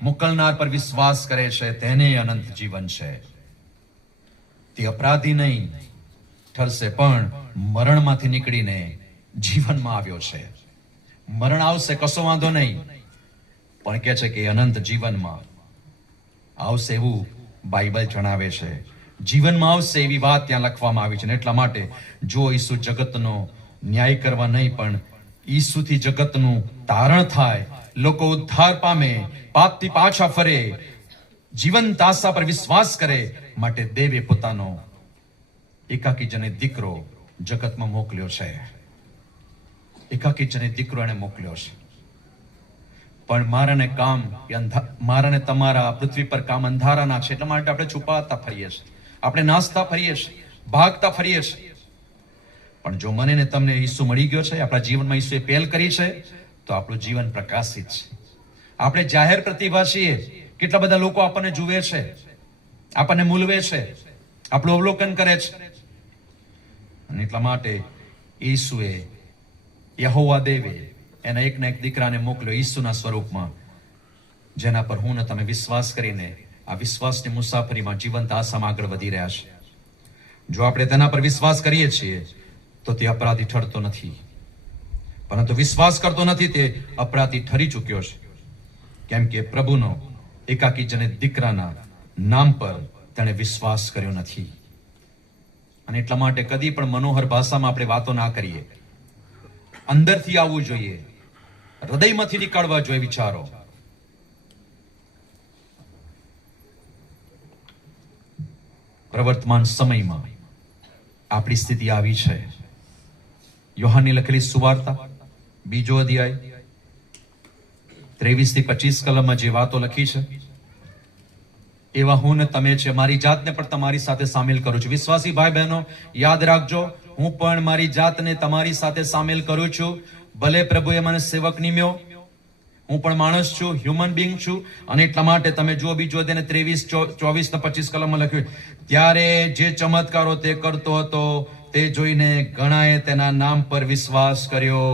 મોકલનાર પર વિશ્વાસ કરે છે તેને અનંત જીવન છે. તે અપરાધી નહીં ઠરશે, પણ મરણમાંથી નીકળીને જીવનમાં આવ્યો છે. મરણ આવશે, કશો વાંધો નહીં, પણ કે છે કે અનંત જીવનમાં આવશે એવું બાઇબલ જણાવે છે. જીવનમાં આવશે એવી વાત ત્યાં લખવામાં આવી છે. ને એટલા માટે જો ઈસુ જગતનો ન્યાય કરવા નહીં, પણ ઈસુથી જગતનું તારણ થાય, લોકો ઉદ્ધાર પામે, પાપથી પાછા ફરે, જીવંત આશા પર વિશ્વાસ કરે, માટે દેવે પોતાનો એકાકી જને દીકરો જગતમાં મોકલ્યો છે. એકાકી જને દીકરો એને મોકલ્યો છે. પણ મારા ને તમારા પૃથ્વી પર કામ અંધારાના છે, એટલા માટે આપણે છુપાતા ફરીએ છીએ, આપણે નાસ્તા ફરીએ છીએ, ભાગતા ફરીએ છીએ. પણ જો મને ને તમને ઈસુ મળી ગયો છે, આપણા જીવનમાં ઈસુએ પહેલ કરી છે, તો આપણું જીવન પ્રકાશિત છે. આપણે જાહેર પ્રતિભા છીએ. કેટલા બધા લોકો આપણને જુએ છે, આપણને મૂલવે છે, આપણું અવલોકન કરે છે. અને એટલા માટે ઈસુએ, યહોવા દેવે એના એકના એક દીકરાને મોકલ્યો ઈસુના સ્વરૂપમાં, જેના પર હું ને તમે વિશ્વાસ કરીને આ વિશ્વાસની મુસાફરીમાં જીવંત આશામાં આગળ વધી રહ્યા છે. જો આપણે તેના પર વિશ્વાસ કરીએ છીએ તો તે અપરાધી ઠરતો નથી, પરંતુ વિશ્વાસ કરતો નથી તે અપરાધી ઠરી ચૂક્યો છે, કેમ કે પ્રભુનો એકાકી જનિત દીકરાના નામ પર તેણે વિશ્વાસ કર્યો નથી. અને એટલા માટે કદી પણ મનોહર ભાષામાં આપણે વાતો ના કરીએ. અંદરથી આવવું જોઈએ, હૃદયમાંથી નીકળવા જોઈએ વિચારો. પ્રવર્તમાન સમયમાં આપણી સ્થિતિ આવી છે. યોહાનની લખેલી સુવાર્તા 2 અધ્યાય 23 થી 25 કલમમાં જે વાતો લખી છે, એવા હું ને તમે છે. મારી જાતને પણ તમારી સાથે સામેલ કરું છું. વિશ્વાસી ભાઈ બહેનો, યાદ રાખજો, હું પણ મારી જાતને તમારી સાથે સામેલ કરું છું. ભલે પ્રભુએ મને સેવક નિમ્યો, હું પણ માણસ છું, હ્યુમન બિંગ છું, અને એટલા માટે તમે જુઓ બીજો તેને 23, 24 ને 25 કલમમાં લખ્યું, ત્યારે જે ચમત્કારો તે કરતો હતો તે જોઈને ઘણાએ તેના નામ પર વિશ્વાસ કર્યો.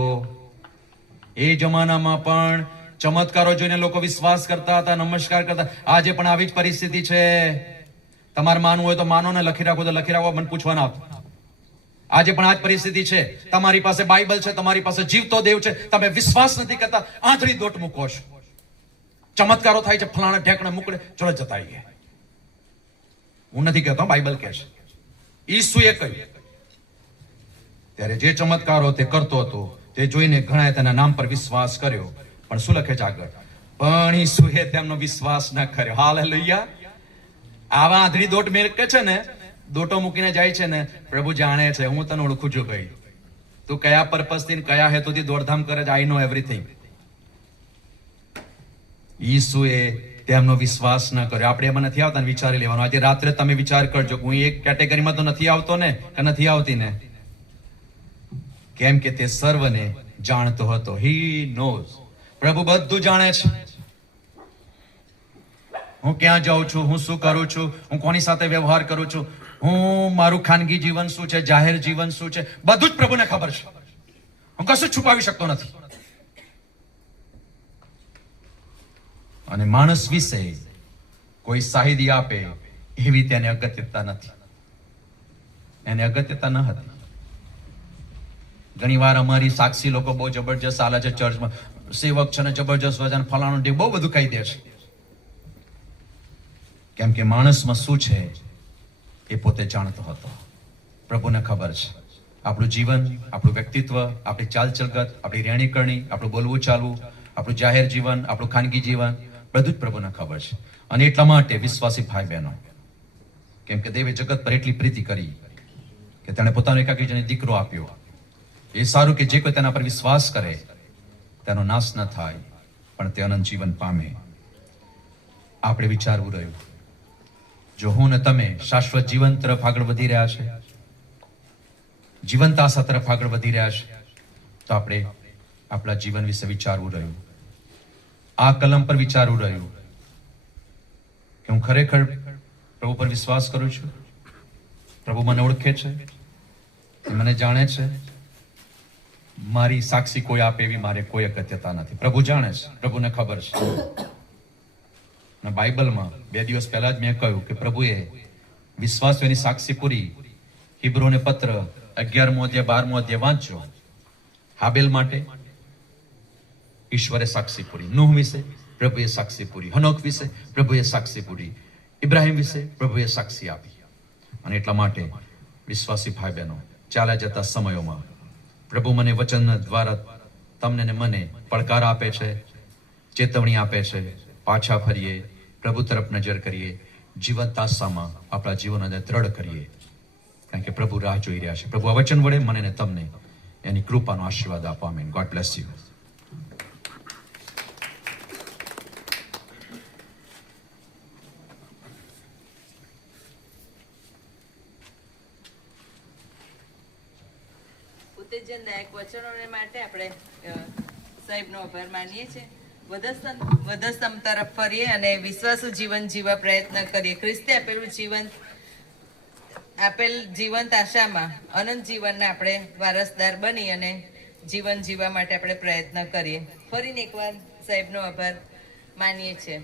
એ જમાનામાં પણ ચમત્કારો જોઈને લોકો વિશ્વાસ કરતા હતા, નમસ્કાર કરતા. આજે પણ આવી જ પરિસ્થિતિ છે. તમારે માનવું હોય તો માનો, ને લખી રાખો તો લખી રાખો, મને પૂછવા ના આવતું. આજે પણ આ જ પરિસ્થિતિ છે. તમારી પાસે બાઇબલ છે, તમારી પાસે જીવતો દેવ છે, તમે વિશ્વાસ નથી કરતા, આંધળી દોટ મૂકો છો. ચમત્કારો થાય છે, ફલાણા ઢેકણે મુકડે ચલો જતા આવીએ. હું નથી કહેતો, બાઇબલ કહે છે. ઈસુએ કહ્યું ત્યારે જે ચમત્કારો તે કરતો હતો તે જોઈને ઘણાએ તેના નામ પર વિશ્વાસ કર્યો. પણ શું લખે છે આગળ? પણ ઈસુએ તેમનો વિશ્વાસ ન કર્યો. હાલેલુયા. આવા આંધળી દોટ મેળકે છે ને, દોટો મૂકીને જાય છે ને, પ્રભુ જાણે છે, હું તને ઓળખું છું ભાઈ, તું કયા પર્પસ થી કયા હેતુથી દોડધામ કરે છે. આઈ નો એવરીથિંગ. ઈસુએ તેમનો વિશ્વાસ ન કર્યો. આપણે એમાં નથી આવતા ને વિચારી લેવાનું. આજે રાત્રે તમે વિચાર કરજો, હું એક કેટેગરીમાં તો નથી આવતો ને, કે નથી આવતી ને, કેમ કે તે સર્વને જાણતો હતો. He knows. પ્રભુ બધું જાણે છે. હું ક્યાં જાઉં છું, હું શું કરું છું, હું કોની સાથે વ્યવહાર કરું છું, હું મારું ખાનગી જીવન શું છે, જાહેર જીવન શું છે, બધું જ પ્રભુને ખબર છે. હું કશું છુપાવી શકતો નથી. અને માણસ વિશે કોઈ સાહિદી આપે એવી તેને અગત્યતા નથી. એને અગત્યતા ન હતી. ઘણી વાર અમારી સાક્ષી લોકો બહુ જબરજસ્ત ચાલે છે ચર્ચમાં, સેવક છે ને જબરજસ્ત વજન ફલાણું ડે બહુ બધું કહી દે છે. કેમ કે માણસમાં શું છે એ પોતે જાણતો હતો. પ્રભુને ખબર છે. આપણું જીવન, આપણું વ્યક્તિત્વ, આપણી ચાલચલગત, આપણી રહેણી કરણી, આપણું બોલવું ચાલવું, આપણું જાહેર જીવન, આપણું ખાનગી જીવન, બધું જ પ્રભુને ખબર છે. અને એટલા માટે વિશ્વાસી ભાઈ બહેનો, કેમ કે દેવે જગત પર એટલી પ્રીતિ કરી કે તેણે પોતાનો એકાકી જણ દીકરો આપ્યો. એ સારું કે જે કોઈ તેના પર વિશ્વાસ કરે તેનો નાશ ન થાય, પણ તે અનંત જીવન પામે. આપણે વિચારવું રહ્યું, જો હું ને તમે શાશ્વત જીવન તરફ આગળ વધી રહ્યા છે, જીવંત આશા તરફ આગળ વધી રહ્યા છે, તો આપણે આપણા જીવન વિશે વિચારવું રહ્યું. આ કલમ પર વિચારવું રહ્યું કે હું ખરેખર પ્રભુ પર વિશ્વાસ કરું છું. પ્રભુ મને ઓળખે છે, મને જાણે છે. મારી સાક્ષી કોઈ આપે એવી મારે કોઈ અગત્યતા નથી. પ્રભુ જાણે છે, પ્રભુને ખબર છે. બાઇબલમાં 2 દિવસ પહેલા જ મેં કહ્યું કે પ્રભુએ વિશ્વાસોની સાક્ષી પૂરી. હિબ્રોને પત્ર 11મો અધ્યાય 12મો અધ્યાય વાંચજો. હાબેલ માટે ઈશ્વરે સાક્ષી પૂરી. નૂહ વિશે પ્રભુએ સાક્ષી પૂરી. હનોક વિશે પ્રભુએ સાક્ષી પૂરી. ઇબ્રાહિમ વિશે પ્રભુએ સાક્ષી આપી. અને એટલા માટે વિશ્વાસી ભાઈ બહેનો, ચાલ્યા જતા સમયોમાં પ્રભુ મને વચન દ્વારા તમને ને મને પડકાર આપે છે, ચેતવણી આપે છે. પાછા ફરીએ, પ્રભુ તરફ નજર કરીએ, જીવંત આશામાં આપણા જીવનને દ્રઢ કરીએ, કારણ કે પ્રભુ રાહ જોઈ રહ્યા છે. પ્રભુ આ વચન વડે મને ને તમને એની કૃપાનો આશીર્વાદ આપો. આમીન. God bless you. ઉત્તેજનદાયક વચનોને માટે આપણે સાહેબનો આભાર માનીએ છીએ. વધસ્તંભ તરફ ફરીએ અને વિશ્વાસુ જીવન જીવવા પ્રયત્ન કરીએ. ખ્રિસ્તે આપેલ જીવંત આશામાં અનંત જીવનના આપણે વારસદાર બની અને જીવન જીવવા માટે આપણે પ્રયત્ન કરીએ. ફરીને એકવાર સાહેબનો આભાર માનીએ છીએ.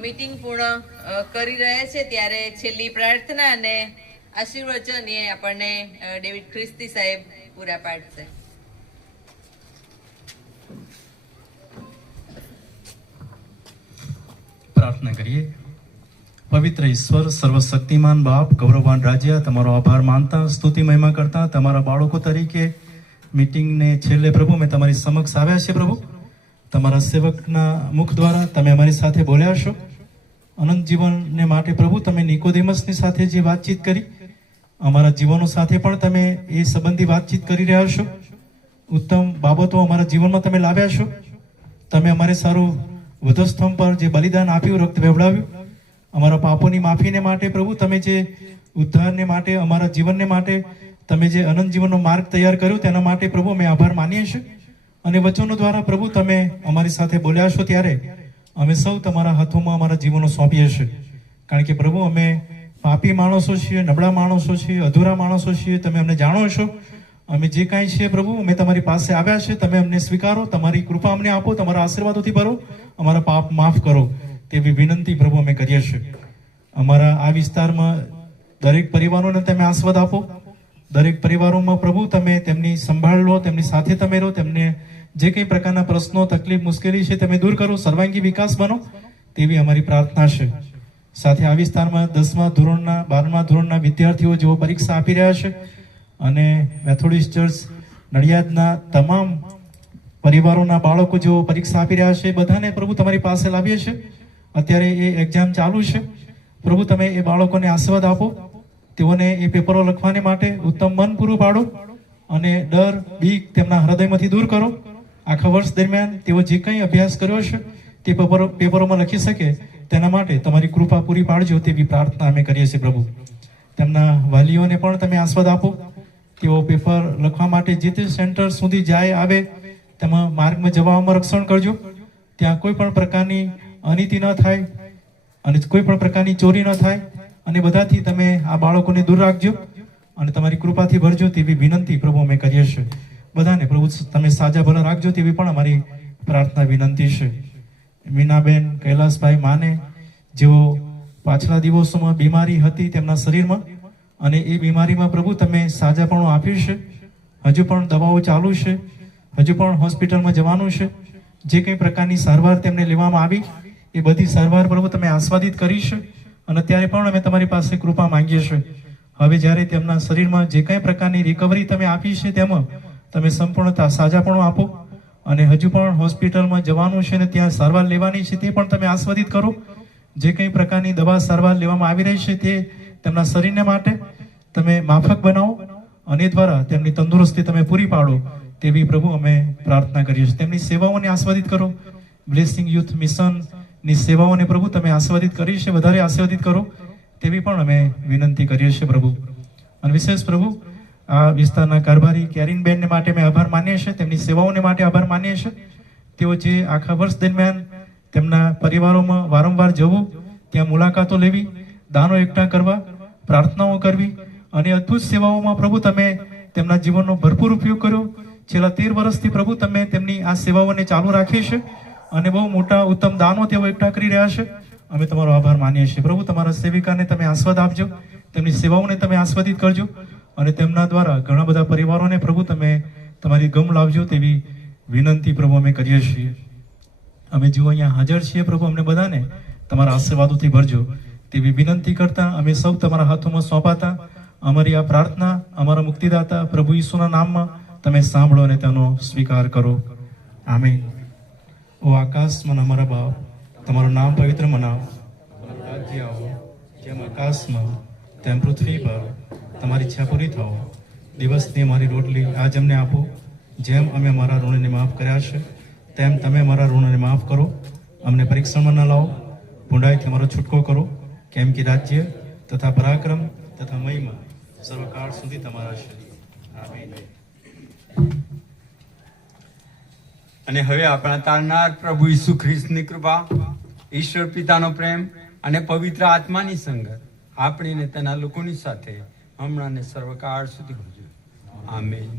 મીટિંગ પૂર્ણ કરી રહ્યા છે ત્યારે છેલ્લી પ્રાર્થના અને આશીર્વચન એ આપણને ડેવિડ ખ્રિસ્તી સાહેબ પૂરા પાડશે. પ્રાર્થના કરીએ. પવિત્ર ઈશ્વર, સર્વશક્તિમાન બાપ, ગૌરવવાન રાજ્ય, તમારો આભાર માનતા, સ્તુતિ મહિમા કરતા તમારા બાળકો તરીકે મીટિંગને છેલ્લે પ્રભુ મેં તમારી સમક્ષ આવ્યા છે. પ્રભુ તમારા સેવકના મુખ દ્વારા તમે અમારી સાથે બોલ્યા છો. અનંત જીવનને માટે પ્રભુ તમે નિકોદેમસની સાથે જે વાતચીત કરી, અમારા જીવનો સાથે પણ તમે એ સંબંધી વાતચીત કરી રહ્યા છો. ઉત્તમ બાબતો અમારા જીવનમાં તમે લાવ્યા છો. તમે અમારે સારું વધસ્તંભ પર જે બલિદાન આપ્યું, રક્ત વહેવડાવ્યું, અમારા પાપોની માફીને માટે પ્રભુ તમે જે ઉદ્ધારને માટે અમારા જીવનને માટે તમે જે અનંત જીવનનો માર્ગ તૈયાર કર્યો તેના માટે પ્રભુ અમે આભાર માનીએ છીએ અને વચનો દ્વારા પ્રભુ તમે અમારી સાથે બોલ્યા છો ત્યારે અમે સૌ તમારા હાથોમાં અમારા જીવનો સોંપીએ છીએ કારણ કે પ્રભુ અમે પાપી માણસો છીએ, નબળા માણસો છીએ, અધૂરા માણસો છીએ. તમે અમને જાણો છો. અમે જે કાંઈ છીએ પ્રભુ અમે તમારી પાસે આવ્યા છે. તમે અમને સ્વીકારો, તમારી કૃપા અમને આપો, તમારા આશીર્વાદોથી ભરો, અમારા પાપ માફ કરો તેવી વિનંતી પ્રભુ અમે કરીએ છીએ. અમારા આ વિસ્તારમાં દરેક પરિવારોને તમે આશીર્વાદ આપો. દરેક પરિવારોમાં પ્રભુ તમે તેમની સંભાળ લો, તેમની સાથે તમે રહો, તેમને જે કંઈ પ્રકારના પ્રશ્નો, તકલીફ, મુશ્કેલી છે તમે દૂર કરો, સર્વાંગી વિકાસ બનો તેવી અમારી પ્રાર્થના છે. સાથે આ વિસ્તારમાં 10મા ધોરણના 12મા ધોરણના વિદ્યાર્થીઓ જેઓ પરીક્ષા આપી રહ્યા છે અને મેથોડિસ્ટ ચર્ચ નડિયાદના તમામ પરિવારોના બાળકો જેઓ પરીક્ષા આપી રહ્યા છે બધાને પ્રભુ તમારી પાસે લાવીએ છીએ. અત્યારે એ એક્ઝામ ચાલુ છે પ્રભુ તમે એ બાળકોને આશીર્વાદ આપો, તેઓને એ પેપરો લખવાને માટે ઉત્તમ મન પૂરું પાડો અને ડર, બીક તેમના હૃદયમાંથી દૂર કરો. આખા વર્ષ દરમિયાન તેઓ જે કંઈ અભ્યાસ કર્યો છે તે પેપરોમાં લખી શકે તેના માટે તમારી કૃપા પૂરી પાડજો તેવી પ્રાર્થના અમે કરીએ છીએ પ્રભુ. તેમના વાલીઓને પણ તમે આશીર્વાદ આપો. તેઓ પેપર લખવા માટે જે તે સેન્ટર સુધી જાય આવે તેમાં માર્ગમાં જવામાં રક્ષણ કરજો. ત્યાં કોઈ પણ પ્રકારની અનીતિ ન થાય અને કોઈ પણ પ્રકારની ચોરી ન થાય અને બધાથી તમે આ બાળકોને દૂર રાખજો અને તમારી કૃપાથી ભરજો તેવી વિનંતી પ્રભુ અમે કરીએ છીએ. બધાને પ્રભુ તમે સાજા ભલા રાખજો તેવી પણ અમારી પ્રાર્થના વિનંતી છે. મીનાબેન, કૈલાસભાઈ માને જેઓ પાછલા દિવસોમાં બીમારી હતી તેમના શરીરમાં અને એ બીમારીમાં પ્રભુ તમે સાજાપણું આપ્યું છે. હજુ પણ દવાઓ ચાલુ છે, હજુ પણ હોસ્પિટલમાં જવાનું છે. જે કંઈ પ્રકારની સારવાર તેમને લેવામાં આવી એ બધી સારવાર પ્રભુ તમે આસ્વાદિત કરી છે અને ત્યારે પણ અમે તમારી પાસે કૃપા માંગીએ છીએ. હવે જ્યારે તેમના શરીરમાં જે કંઈ પ્રકારની રિકવરી તમે આપી છે તેમાં તમે સંપૂર્ણતા સાજાપણું આપો અને હજુ પણ હોસ્પિટલમાં જવાનું છે ને ત્યાં સારવાર લેવાની છે તે પણ તમે આસ્વાદિત કરો. જે કંઈ પ્રકારની દવા સારવાર લેવામાં આવી રહી છે તે તેમના શરીરને માટે તમે માફક બનાવો અને એ દ્વારા તેમની તંદુરસ્તી તમે પૂરી પાડો તેવી પ્રભુ અમે પ્રાર્થના કરીએ છીએ. તેમની સેવાઓને આસ્વાદિત કરો. બ્લેસિંગ યુથ મિશનની સેવાઓને પ્રભુ તમે આસ્વાદિત કરી છે, વધારે આસ્વાદિત કરો તેવી પણ અમે વિનંતી કરીએ છીએ પ્રભુ. અને વિશેષ પ્રભુ આ વિસ્તારના કારભારી કેરીનબેનને માટે અમે આભાર માનીએ છીએ, તેમની સેવાઓને માટે આભાર માનીએ છીએ. તેઓ જે આખા વર્ષ દરમિયાન તેમના પરિવારોમાં વારંવાર જવું, ત્યાં મુલાકાતો લેવી, દાનો એકઠા કરવા, પ્રાર્થનાઓ કરવી અને અદ્ભુત સેવાઓમાં પ્રભુ તમે તેમના જીવનનો ભરપૂર ઉપયોગ કર્યો. છેલ્લા 13 વર્ષથી પ્રભુ તમે તેમની આ સેવાઓને ચાલુ રાખી છે અને બહુ મોટા ઉત્તમ દાનો તેઓ એકઠા કરી રહ્યા છે. અમે તમારો આભાર માનીએ છીએ પ્રભુ. તમારા સેવિકાને તમે આસ્વાદ આપજો, તેમની સેવાઓને તમે આસ્વાદિત કરજો અને તેમના દ્વારા ઘણા બધા પરિવારોને પ્રભુ તમે તમારી ગમ લાવજો તેવી વિનંતી પ્રભુ અમે કરીએ છીએ. અમે જેઓ અહીંયા હાજર છીએ પ્રભુ અમને બધાને તમારા આશીર્વાદોથી ભરજો તેવી વિનંતી કરતા અમે સૌ તમારા હાથોમાં સોંપાતા અમારી આ પ્રાર્થના અમારા મુક્તિદાતા પ્રભુ ઈસુના નામમાં તમે સાંભળો અને તેનો સ્વીકાર કરો. આમીન. ઓ આકાશમાં અમારા બાપ, તમારું નામ પવિત્ર મનાવો, રાજ્ય આવો, જેમ આકાશમાં તેમ પૃથ્વી પર તમારી ઈચ્છા પૂરી થાઓ. દિવસની અમારી રોટલી આજ અમને આપો, જેમ અમે અમારા ઋણને માફ કર્યા છે તેમ તમે અમારા ઋણને માફ કરો. અમને પરીક્ષામાં ન લાવો, ભૂંડાઈથી અમારો છૂટકો કરો, કેમ કે રાજ્ય તથા પરાક્રમ તથા મહિમા સર્વકાળ સુધી તમારા છે. આમીન. અને હવે આપણા તારનાર પ્રભુ ઈસુ ખ્રિસ્તની કૃપા, ઈશ્વર પિતાનો પ્રેમ અને પવિત્ર આત્માની સંગત આપણીને તેના લોકોની સાથે હમણાં ને સર્વકાળ સુધી હોય. આમીન.